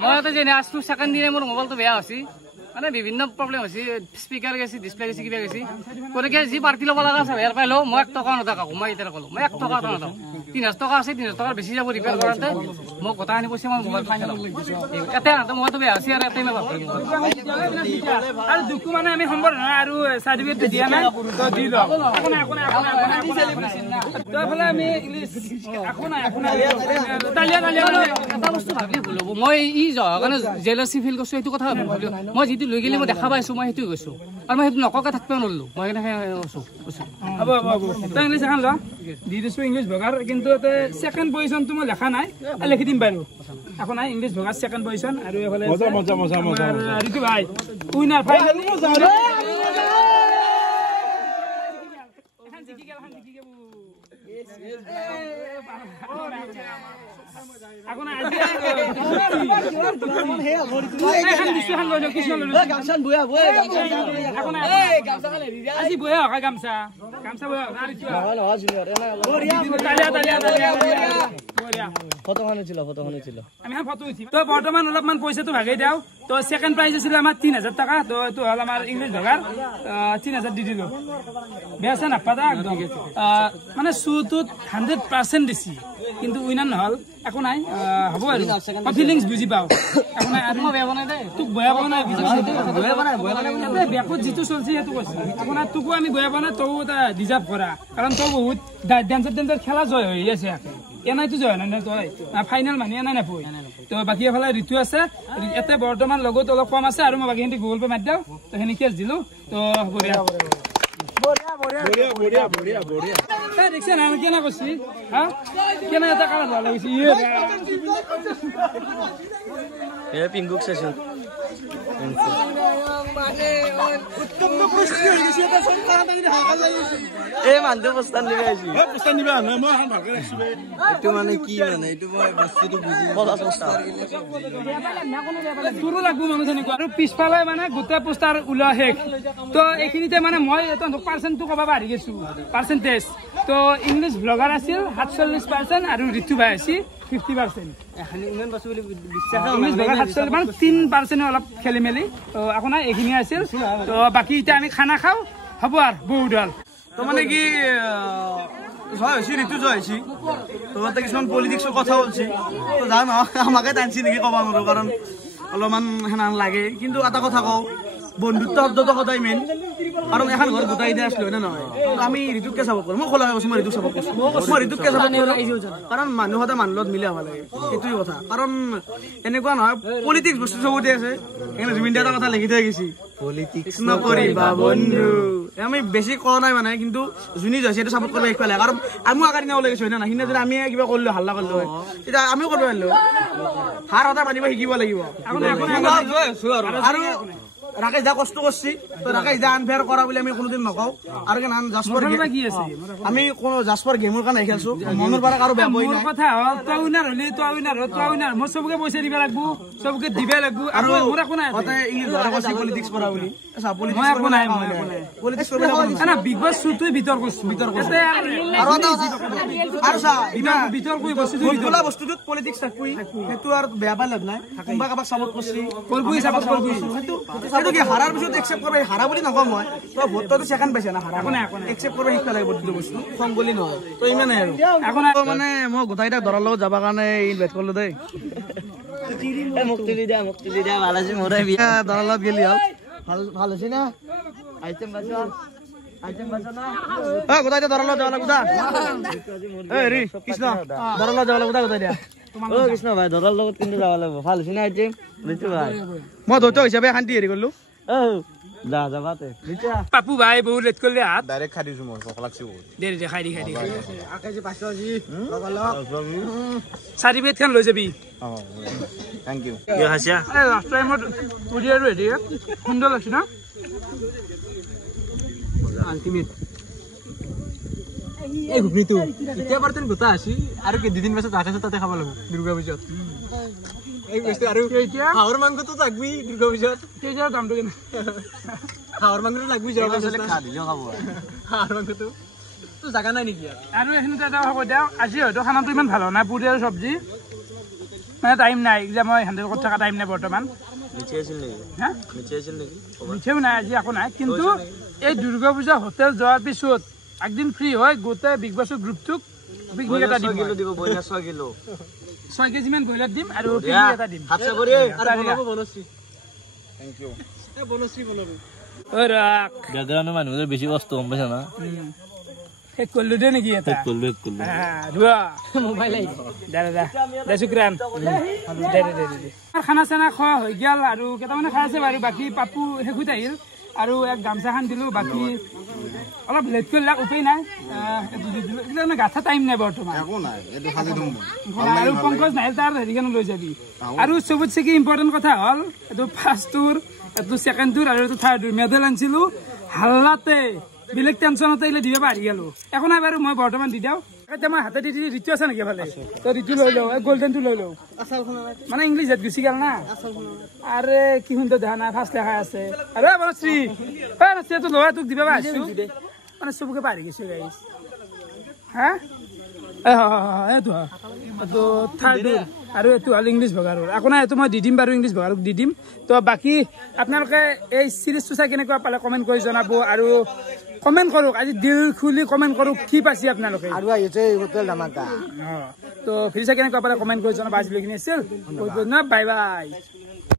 মই যে আজটো ছেকেণ্ড দিনে মোৰ মোবাইলটো বেয়া হৈছে, মানে বিভিন্ন প্ৰব্লেম হৈছে, স্পীকাৰ গেছি, ডিছপ্লে গেছি, কিবা গেছি। গতিকে যি পাৰ্টি ল'ব লগা আছে হেয়াৰ পাই লওঁ, মই 1 টকা নাথাকো। মই এতিয়া ক'লো মই 1 টকা এটা নাথাকো, 3000 টকা আছে, 3000 টকাৰ বেছি যাব ৰিপেয়াৰ কৰোঁতে। মোক গোটা আনি পইচা মই মোবাইল ফাইনেল এতিয়া মইতো বেয়া হৈছে আৰু এটাই মই ভাবি আৰু দুখো মানে আমি সম্বৰ্ধনা আৰু চাৰ্টিফিকেটটো দিয়া নাই, তো দি লওঁ। আমি ইংলিছ এটা বস্তু ভাবিলে ভুল হ'ব। মই ই কাৰণে জেলাচি ফিল কৰিছোঁ, সেইটো কথা ভাবিলোঁ। মই যিটো লৈ গ'লে মই দেখা পাইছোঁ, মই সেইটোৱে কৈছোঁ, আৰু মই সেইটো নকৱাকৈ থাকিব নোৱাৰিলোঁ। মই সেইকাৰণে কৈছোঁ। হ'ব হ'ব, তই ইংলিছ এখন ল, দি দিছোঁ ইংলিছ ভগাৰ। কিন্তু ছেকেণ্ড পজিশ্যনটো মই লেখা নাই, লিখি দিম বাৰু। এখন নাই ইংলিছ ভগাৰ ছেকেণ্ড পজিশ্যন, আৰু এইফালে ঋতু ভাই উইনাৰ ফাইনেল। বৰ্তমান অলপমান পইচাটো ভাগেই দিওঁ। তো ছেকেণ্ড প্ৰাইজ আছিলে আমাৰ 3000 টকা, তো এইটো হ'ল আমাৰ ইংলিছ ভগাৰ 3000 দি দিলো। বেয়া চেয়া নাপাতা একদম, মানে শ্ব'টোত 100% দিছি, কিন্তু উইনাৰ নহ'ল। একো নাই, হ'ব আৰু ফিলিংছ বুজি পাওঁ। একো নাই, আৰু মই বেয়া বনাই দে, তোক বেয়া বনাই বেকত যিটো চলছে সেইটো কৈছে। আপোনাৰ তোকো আমি বেয়া বনাই, তও এটা ডিজাৰ্ভ কৰা, কাৰণ তই বহুত ডেঞ্জাৰ খেলা জয় হৈ আছে। এনাইতো জয় নাই, তই ফাইনেল মানুহ এনাই নাপায়। তো বাকী এফালে ঋতু আছে, ইয়াতে বৰ্তমান লগত অলপ কম আছে, আৰু মই বাকীখিনি গুগল পে মাৰি দিওঁ। তো সেনে কেছ দিলো। তো বঢ়িয়া দেখছে না কেনে কৈছি, হা কেনে এটা কাম ভাল লাগিছে। পিংকুক চাইছো এই মানুহটো প্ৰস্তাৱ নিব আহিছো, এইটো মানে কি মানে এইটো মই বস্তুটো বুজি তোৰো লাগব মানুহ তেনেকুৱা। আৰু পিছফালে মানে গোটেই পোষ্টাৰ ওলোৱা শেষ। তো এইখিনিতে মানে মই তহঁতক পাৰ্চেণ্টটো ক'ব পাৰি গৈছো, পাৰ্চেণ্টেজ। তো ইংলিছ ব্লগাৰ আছিল 47% আৰু ঋতু ভাই আছিল 50%। ইংলিছ ব্লগাৰ 47 মানে 3% অলপ খেলি মেলি। তো আপোনাৰ এইখিনি আছিল। তো বাকী এতিয়া আমি খানা খাওঁ, হ'ব আৰু বহুত হ'ল। তো মানে কি জয় হৈছে, ঋতু জয় হৈছে। তো তাতে কিছুমান পলিটিক্সৰ কথা হৈছে, তো যাম আমাকে টানছি নেকি ক'ব নোৱাৰোঁ, কাৰণ অলপমান সেনা লাগে। কিন্তু এটা কথা কওঁ, বন্ধুত্ব শব্দটো সদায় মেইন, কাৰণ এখন ঘৰ গোটাই দিয়া আছিলো নে নহয়। আমি ঋতুকে চাপৰ্ট কৰোঁ, মই খোলা কৈছোঁ, মই ঋতুক চাপৰ্ট কৰিছোঁ। মই ঋতুকে চাপৰ্ট কৰোঁ, কাৰণ মানুহ সদায় মানুহৰ লগত মিলি হ'ব লাগে, সেইটোৱে কথা। কাৰণ এনেকুৱা নহয়, পলিটিক্স বস্তু চবতে আছে। সেইকাৰণে জুবিন দাৰ এটা কথা লিখি থৈ গৈছে, পলিটিক্স নকৰিবা বন্ধু। আমি বেছি কোৱা নাই মানে, কিন্তু যোনে যাইছে সেইটো চাপৰ্ট কৰিব শিকিব লাগে। কাৰণ আমি আগাৰ দিনা ওলাই গৈছোঁ হয় না, সিদিনা যদি আমি কিবা কৰিলোঁ, হাল্লা কৰিলোঁ হয়, তেতিয়া আমিও কৰিব পাৰিলোঁ। হাৰ সদায় মানিব শিকিব লাগিব। আৰু ৰাকেশ দা কষ্ট কৰছি, তো ৰাকেশ দা আনফেয়াৰ কৰা বলে আমি কোনোদিন নকওঁ। আৰু কেন জাসপৰ কি আছে, আমি কোন জাসপৰ গেমৰ কাৰণে খেলছো, মনৰ পৰা কাৰো বেয়া বই নাই। কথা হ'ল তই উইনাৰ হলি, তই উইনাৰ হ, তই উইনাৰ। মই সবকে পইচা দিব লাগব, সবকে দিবে লাগব। আৰু মোৰ একো নাই, কথা ইংলিছ ধৰা কৈছি পলিটিক্স কৰা বুলি। আচ্ছা পলিটিক্স একো নাই, পলিটিক্স কৰিব না। বিগ বছ শুটোই ভিতৰ কৈছো, ভিতৰ কৈছো। আৰু চা ভিতৰ কৈ বস্তুটো, ভিতৰলা বস্তুটোত পলিটিক্স থাকবই, সেইটো আৰু বেয়া পাই লাভ নাই। কোনবা কাবাক সাপোৰ্ট কৰছি, কৰবই সাপোৰ্ট করবই, সেইটো কি হারার পিছত একসেপ্ট করবে। হারা বুলি নকওঁ মই, তো ভোটটো সেকেন্ড পাইছে না, হারা একসেপ্ট করবে শিক্ষা লাগে বস্তু বস্তু কম বুলি নহয়। তো ইমানে আৰু এখন মানে মই গোটাইটা ধৰাৰ লগত যাবৰ কাৰণে ইনভাইট কৰিলো দেই। মোক তুলি দিয়া ভাল আছে মোৰে বিয়া দৰালত গেলি হল ভাল হৈছে না আইটেম বাজা না গোটাই দিয়া দৰালত যাব লাগা হেৰি কৃষ্ণ দৰালত যাব লাগা গোটাই দিয়া কৃষ্ণ ভাই দৰাৰ লগত কিন্তু যাব লাগিব ভাল হৈছে না আইটেম লিচু ভাই মই দৈত হিচাপে শান্তি হেৰি কৰিলো যা যাবাতে পাপু ভাই বহুত লেট কৰিলে হাত ডাইৰেক্ট খাই দিছো মই ভোক লাগছে বহুত দে খাই দি আকাশে 500 জি চাৰি বেট খান লৈ যাবি থ্যাংক ইউ কি হাসিয়া এই লাষ্ট টাইমত পুৰি আৰু হেৰি সুন্দৰ লাগছে না আল্টিমেট এই ঘুগনিটো এতিয়া বাৰতেন গোটা আছি আৰু কি দুদিন পাছত আকাশত তাতে খাব লাগিব দুৰ্গা পূজাত এই বস্তু আৰু হাঁহৰ মাংসটো লাগবি দুৰ্গা পূজাত কেইটাৰ দামটো কেনে হাঁহৰ মাংসটো লাগবি যোৱা পাছত খা দিলেও খাব হাঁহৰ মাংসটো তো জাগা নাই নেকি আৰু এইখিনিতে এটা হ'ব দিয়া আজি হয়তো খানাটো ইমান ভাল হোৱা নাই পুৰি আৰু চব্জি মানে টাইম নাই যে মই হেণ্ডেল কৰি থকা টাইম নাই বৰ্তমান মিঠেও নাই আজি একো নাই কিন্তু এই দুৰ্গা পূজা হোটেল যোৱাৰ পিছত একদিন ফ্ৰী হয় গোটেই বিগ বছৰ গ্ৰুপটোক পিকনিক এটা দিম 6 কেজি মান ব্ৰইলাৰ দিম আৰু পিকনিক এটা দিম গাগানো মানুহৰ বেছি কষ্ট গম পাইছা না এক কল্লু দে নেকি এটা মোবাইল দে শুক্ৰান দে খানা চানা খোৱা হৈ গেল আৰু কেইটামানে খাই আছে বাৰু বাকী পাপু শেষত আহিল আৰু এক গামছা খান দিলো বাকী অলপ লেট কৰিলে উপায় নাই এইটো গাঠা টাইম নাই বৰ্তমান আৰু পংকজ নাহিল তাৰ হেৰিখান লৈ যাবি আৰু চবতছে কি ইম্পৰ্টেণ্ট কথা হ'ল এইটো ফাৰ্ষ্ট টুৰ এইটো ছেকেণ্ড টুৰ আৰু এইটো থাৰ্ড টুৰ মেডেল আনিছিলো হাল্লাতে বেলেগ টেনশ্যনতে আহিলে দিব পাৰি গলো একো নাই বাৰু মই বৰ্তমান দি দিওঁ এতিয়া মই হাতে দি ঋতু আছে নেকি ভালে তই ঋতু লৈ লওঁ গল্ডেনটো লৈ লওঁ মানে ইংলিছ হেড গুচি গেল না আৰে কি সুন্দৰ দেখা নাই ফাৰ্ষ্ট লেখাই আছে আৰে বনশ্ৰী তো ল'ৰা তোক দিব আহিছো মানে চবকে পাহৰি গৈছে গাইছ হা এইটো থাৰ্ড আৰু এইটো হ'ল ইংলিছ ভগাৰুৰ একো নাই এইটো মই দি দিম বাৰু ইংলিছ ভগাৰুক দি দিম তো বাকী আপোনালোকে এই চিৰিজটো চাই কেনেকুৱা পালে কমেণ্ট কৰি জনাব আৰু কমেণ্ট কৰক আজি দিল খুলি কমেণ্ট কৰক কি পাইছে আপোনালোকে আৰু আহিছে হোটেল ধামাকা তো ফিৰি চাই কেনেকুৱা পালে কমেণ্ট কৰি জনাব আজিলৈকে আছিল বাই বাই